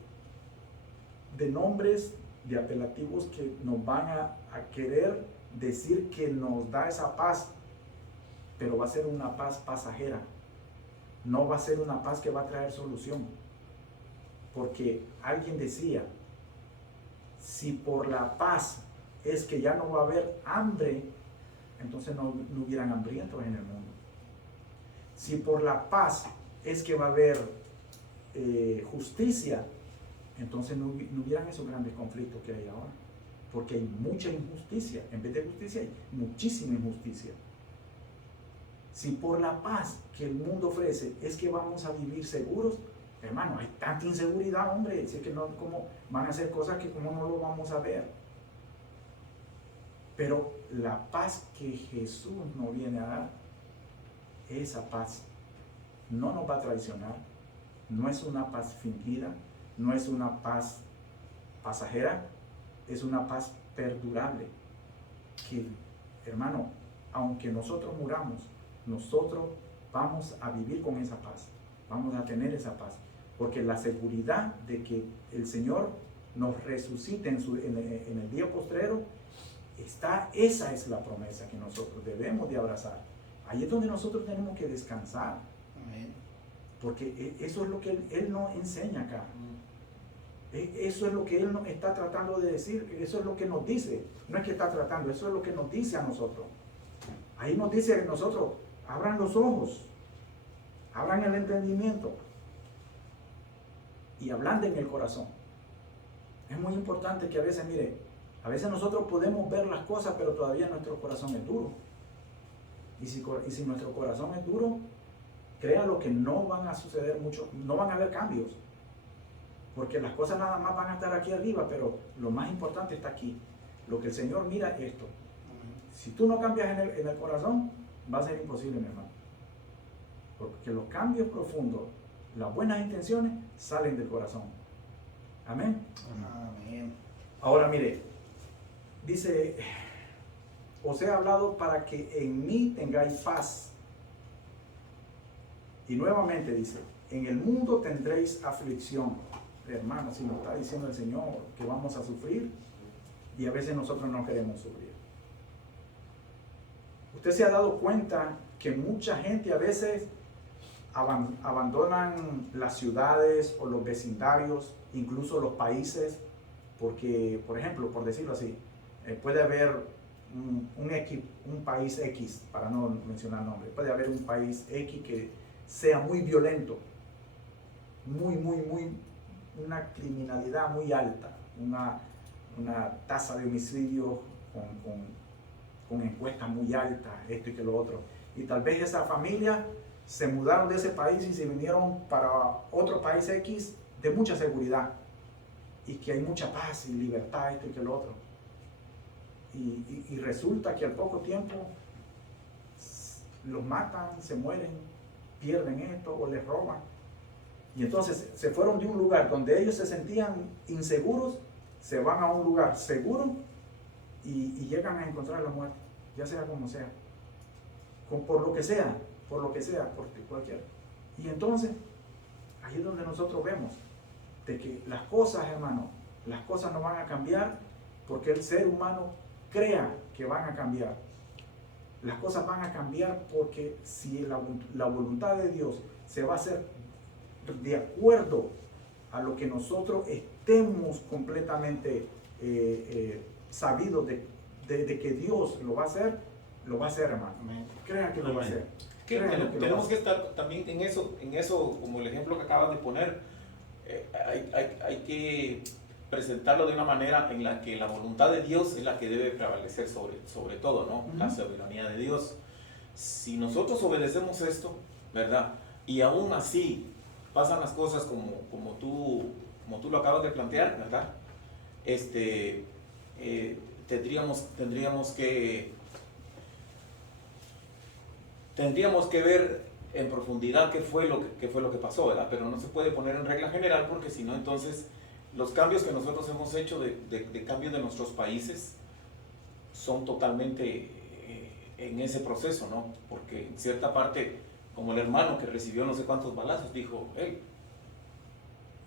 nombres, de apelativos que nos van a querer decir que nos da esa paz, pero va a ser una paz pasajera, no va a ser una paz que va a traer solución, porque alguien decía, si por la paz es que ya no va a haber hambre, entonces no hubieran hambrientos en el mundo. Si por la paz es que va a haber justicia, entonces no hubieran esos grandes conflictos que hay ahora, porque hay mucha injusticia. En vez de justicia hay muchísima injusticia. Si por la paz que el mundo ofrece es que vamos a vivir seguros, hermano, hay tanta inseguridad, hombre, es que no, como van a hacer cosas que como no lo vamos a ver. Pero la paz que Jesús nos viene a dar, esa paz no nos va a traicionar, no es una paz fingida, no es una paz pasajera, es una paz perdurable, que, hermano, aunque nosotros muramos, nosotros vamos a vivir con esa paz, vamos a tener esa paz, porque la seguridad de que el Señor nos resucite en el día postrero, esa es la promesa que nosotros debemos de abrazar. Ahí es donde nosotros tenemos que descansar. Amén. Porque eso es lo que Él nos enseña acá. Eso es lo que Él nos está tratando de decir. Eso es lo que nos dice. No es que está tratando, eso es lo que nos dice a nosotros. Ahí nos dice a nosotros, abran los ojos, abran el entendimiento y ablanden en el corazón. Es muy importante que a veces, mire, a veces nosotros podemos ver las cosas, pero todavía nuestro corazón es duro. Y si nuestro corazón es duro, créalo que no van a suceder mucho, no van a haber cambios. Porque las cosas nada más van a estar aquí arriba, pero lo más importante está aquí. Lo que el Señor mira es esto. Si tú no cambias en el corazón, va a ser imposible, mi hermano. Porque los cambios profundos, las buenas intenciones, salen del corazón. Amén. Amén. Ahora mire, dice, os he hablado para que en mí tengáis paz. Y nuevamente dice, en el mundo tendréis aflicción. Hermano, si nos está diciendo el Señor que vamos a sufrir, y a veces nosotros no queremos sufrir. Usted se ha dado cuenta que mucha gente a veces abandonan las ciudades o los vecindarios, incluso los países, porque, por ejemplo, por decirlo así, puede haber un país X, para no mencionar nombres, puede haber un país X que sea muy violento, una criminalidad muy alta, una tasa de homicidio con encuestas muy altas, esto y que lo otro. Y tal vez esa familia se mudaron de ese país y se vinieron para otro país X de mucha seguridad y que hay mucha paz y libertad, esto y que lo otro. Y resulta que al poco tiempo los matan, se mueren, pierden esto o les roban. Y entonces se fueron de un lugar donde ellos se sentían inseguros, se van a un lugar seguro y llegan a encontrar la muerte, ya sea como sea, por lo que sea, por cualquiera. Y entonces, ahí es donde nosotros vemos de que las cosas, hermano, las cosas no van a cambiar porque el ser humano crea que van a cambiar. Las cosas van a cambiar porque si la voluntad de Dios se va a hacer de acuerdo a lo que nosotros estemos completamente sabidos de que Dios lo va a hacer, hermano. Crea que lo va a hacer. Que Créanlo que lo va a tenemos que hacer. estar también en eso, como el ejemplo que acabas de poner, hay que presentarlo de una manera en la que la voluntad de Dios es la que debe prevalecer sobre todo, ¿no? La soberanía de Dios. Si nosotros obedecemos esto, ¿verdad? Y aún así pasan las cosas como tú lo acabas de plantear, ¿verdad? Tendríamos que ver en profundidad qué fue lo que pasó, ¿verdad? Pero no se puede poner en regla general porque si no, entonces los cambios que nosotros hemos hecho de cambio de nuestros países son totalmente en ese proceso, ¿no? Porque en cierta parte, como el hermano que recibió no sé cuántos balazos, dijo él,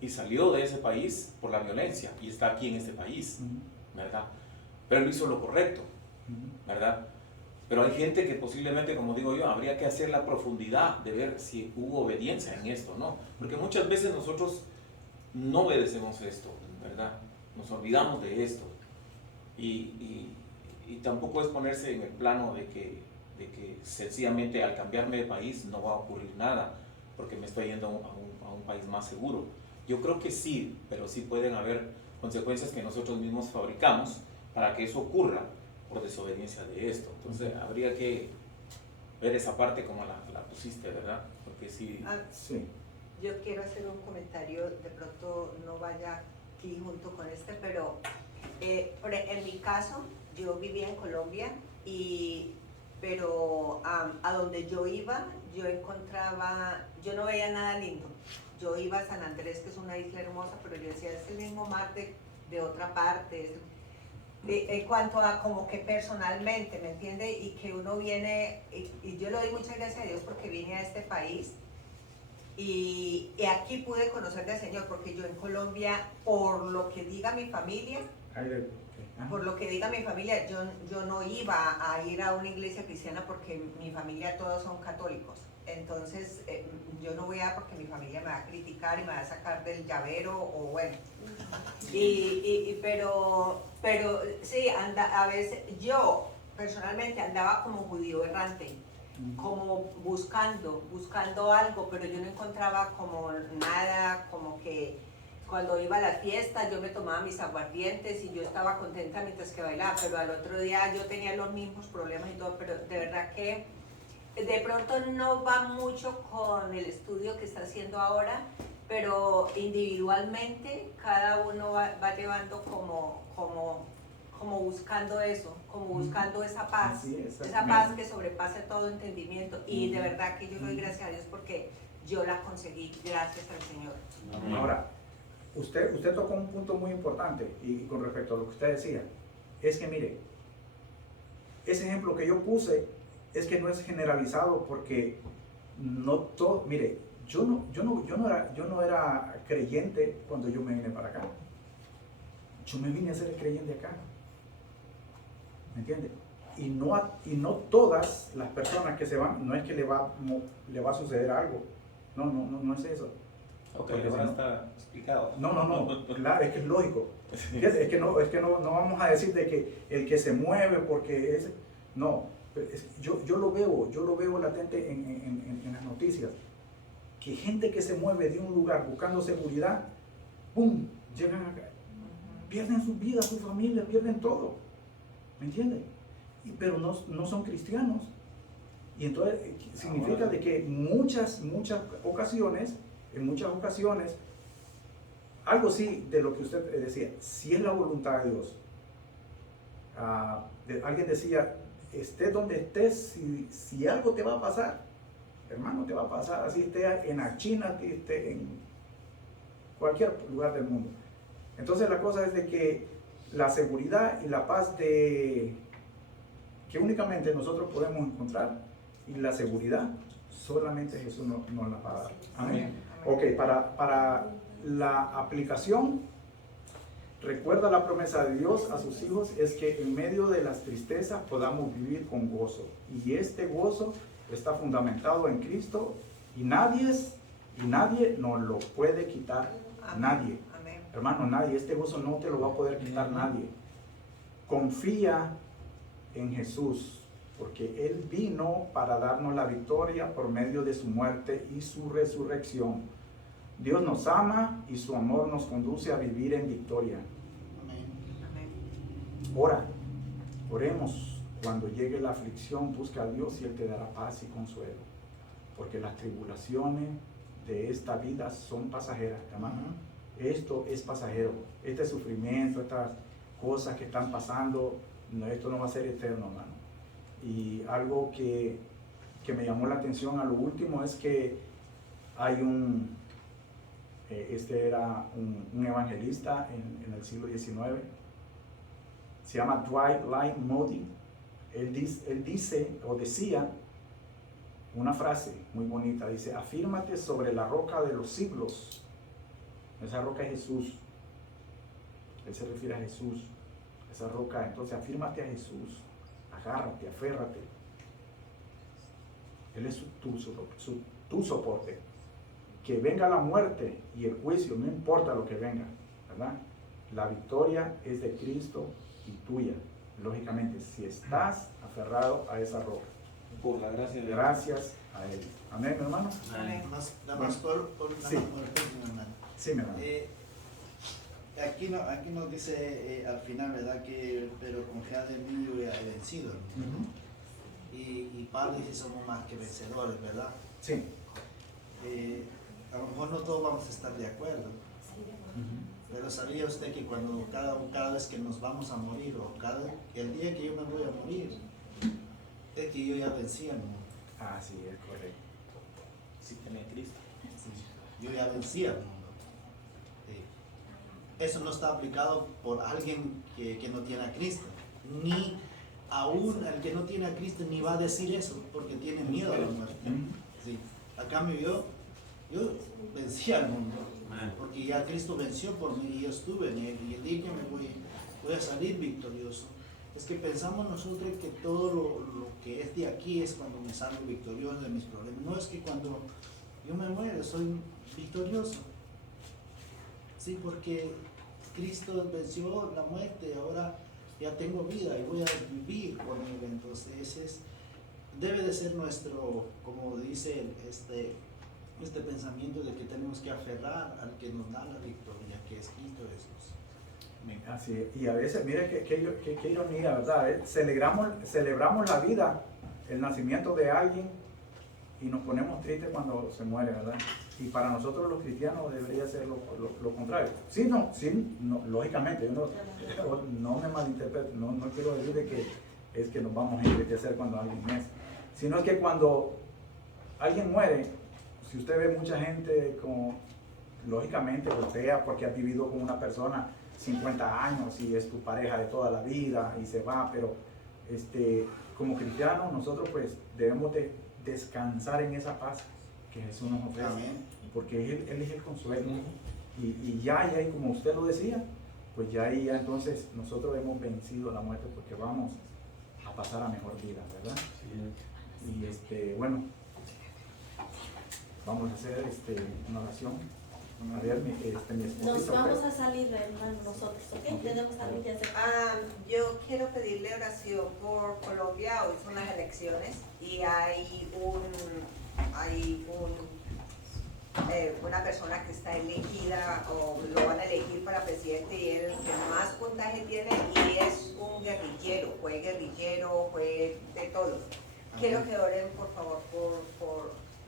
y salió de ese país por la violencia y está aquí en este país, ¿verdad? Pero él hizo lo correcto, ¿verdad? Pero hay gente que posiblemente, como digo yo, habría que hacer la profundidad de ver si hubo obediencia en esto, ¿no? Porque muchas veces nosotros no obedecemos esto, ¿verdad? Nos olvidamos de esto. Y tampoco es ponerse en el plano de que sencillamente al cambiarme de país no va a ocurrir nada, porque me estoy yendo a un país más seguro. Yo creo que sí, pero sí pueden haber consecuencias que nosotros mismos fabricamos para que eso ocurra por desobediencia de esto. Entonces habría que ver esa parte como la pusiste, ¿verdad? Porque sí. Sí. Yo quiero hacer un comentario, de pronto no vaya aquí junto con pero en mi caso, yo vivía en Colombia, pero a donde yo iba, yo no veía nada lindo. Yo iba a San Andrés, que es una isla hermosa, pero yo decía, es el mismo mar de otra parte. En cuanto a como que personalmente, ¿me entiende? Y que uno viene, y yo le doy muchas gracias a Dios porque vine a este país y aquí pude conocer al Señor, porque yo en Colombia, por lo que diga mi familia, yo no iba a ir a una iglesia cristiana porque mi familia todos son católicos. Entonces, yo no voy a porque mi familia me va a criticar y me va a sacar del llavero, o bueno. Pero sí, a veces yo personalmente andaba como judío errante, como buscando algo, pero yo no encontraba como nada, como que cuando iba a la fiesta yo me tomaba mis aguardientes y yo estaba contenta mientras que bailaba, pero al otro día yo tenía los mismos problemas y todo, pero de verdad que de pronto no va mucho con el estudio que está haciendo ahora, pero individualmente cada uno va llevando como buscando eso, como buscando esa paz, esa paz que sobrepasa todo entendimiento, y de verdad que yo le doy gracias a Dios porque yo la conseguí gracias al Señor. Ahora, usted tocó un punto muy importante y con respecto a lo que usted decía, es que mire, ese ejemplo que yo puse es que no es generalizado porque no todo, mire, yo no era creyente cuando yo me vine para acá. Yo me vine a ser creyente acá. ¿Me entiende? Y no todas las personas que se van, no es que le va a suceder algo. No es eso. Ok, Porque ahora si no- está explicado. No, claro, es que es lógico. Es que no vamos a decir de que el que se mueve porque es, no, yo lo veo latente en las noticias, que gente que se mueve de un lugar buscando seguridad, ¡pum!, llegan acá, pierden su vida, su familia, pierden todo, ¿me entiendes? Pero no son cristianos, y entonces significa de que en muchas ocasiones, algo sí de lo que usted decía, si es la voluntad de Dios. Alguien decía, estés donde estés, si algo te va a pasar, hermano, te va a pasar, así esté en la China, esté en cualquier lugar del mundo. Entonces la cosa es de que la seguridad y la paz que únicamente nosotros podemos encontrar, y la seguridad solamente Jesús nos la va a dar. Amén. Ok, para la aplicación, recuerda la promesa de Dios a sus hijos es que en medio de las tristezas podamos vivir con gozo. Y este gozo está fundamentado en Cristo y nadie nos lo puede quitar. Amén. Nadie. Amén. Hermano, nadie. Este gozo no te lo va a poder quitar nadie. Confía en Jesús, porque Él vino para darnos la victoria por medio de su muerte y su resurrección. Dios nos ama y su amor nos conduce a vivir en victoria. Amén. Amén. Ora, oremos. Cuando llegue la aflicción, busca a Dios y Él te dará paz y consuelo. Porque las tribulaciones de esta vida son pasajeras, hermano. Esto es pasajero. Este sufrimiento, estas cosas que están pasando, esto no va a ser eterno, hermano. Y algo que me llamó la atención a lo último es que hay este era un evangelista en el siglo XIX, se llama Dwight Lynd Moody. Él dice o decía una frase muy bonita, dice: afírmate sobre la roca de los siglos. Esa roca es Jesús. Él se refiere a Jesús, esa roca. Entonces afírmate a Jesús, agárrate, aférrate. Él es tu soporte. Que venga la muerte y el juicio, no importa lo que venga, ¿verdad? La victoria es de Cristo y tuya, lógicamente, si estás aferrado a esa roca. Por la gracia de Dios. Gracias a Él. Amén, mi hermano. Amén. Nada más por Sí. hermano. Sí, mi hermano. Aquí nos dice al final, ¿verdad? Que pero confiad en mí, yo ya he vencido. Y Pablo dice: somos más que vencedores, ¿verdad? Sí. A lo mejor no todos vamos a estar de acuerdo, pero ¿sabía usted que cuando cada vez que nos vamos a morir, o el día que yo me voy a morir, es que yo ya vencí al mundo? Ah, sí, es correcto. Si tiene Cristo. Sí, yo ya vencí al mundo. Eso no está aplicado por alguien que no tiene a Cristo, ni aún el que no tiene a Cristo ni va a decir eso porque tiene miedo a la muerte. Sí. A cambio yo vencí al mundo, porque ya Cristo venció por mí y yo estuve en Él, y el día que me voy a salir victorioso. Es que pensamos nosotros que todo lo que es de aquí es cuando me salgo victorioso de mis problemas. No, es que cuando yo me muero soy victorioso. Sí, porque Cristo venció la muerte, ahora ya tengo vida y voy a vivir con Él. Entonces debe de ser nuestro, como dice este pensamiento de que tenemos que aferrar al que nos da la victoria, que es Cristo Jesús. Amén. Así es. Y a veces, mire qué ironía, ¿verdad? Celebramos la vida, el nacimiento de alguien, y nos ponemos tristes cuando se muere, ¿verdad? Y para nosotros los cristianos debería ser lo contrario. Sí, no, lógicamente, yo no me malinterprete, no quiero decir de que es que nos vamos a entristecer cuando alguien muere, sino que cuando alguien muere, si usted ve mucha gente como, lógicamente, golpea porque has vivido con una persona 50 años y es tu pareja de toda la vida y se va, pero como cristianos nosotros pues debemos de descansar en esa paz que Jesús nos ofrece. Amén. Porque Él es el consuelo. Y ya como usted lo decía, pues ya entonces nosotros hemos vencido la muerte porque vamos a pasar a mejor vida, ¿verdad? Sí. Y bueno, vamos a hacer una oración. A ver, mi esposito. Nos vamos a salir, hermano, nosotros, ¿ok? Ok. Tenemos algo que hacer. Yo quiero pedirle oración por Colombia. Hoy son las elecciones y hay una persona que está elegida o lo van a elegir para presidente, y él el que más puntaje tiene, y es un guerrillero, fue de todo. Quiero que oren por favor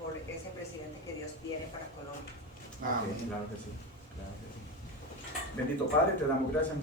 por ese presidente que Dios tiene para Colombia. Ok, claro que sí, claro que sí. Bendito Padre, te damos gracias.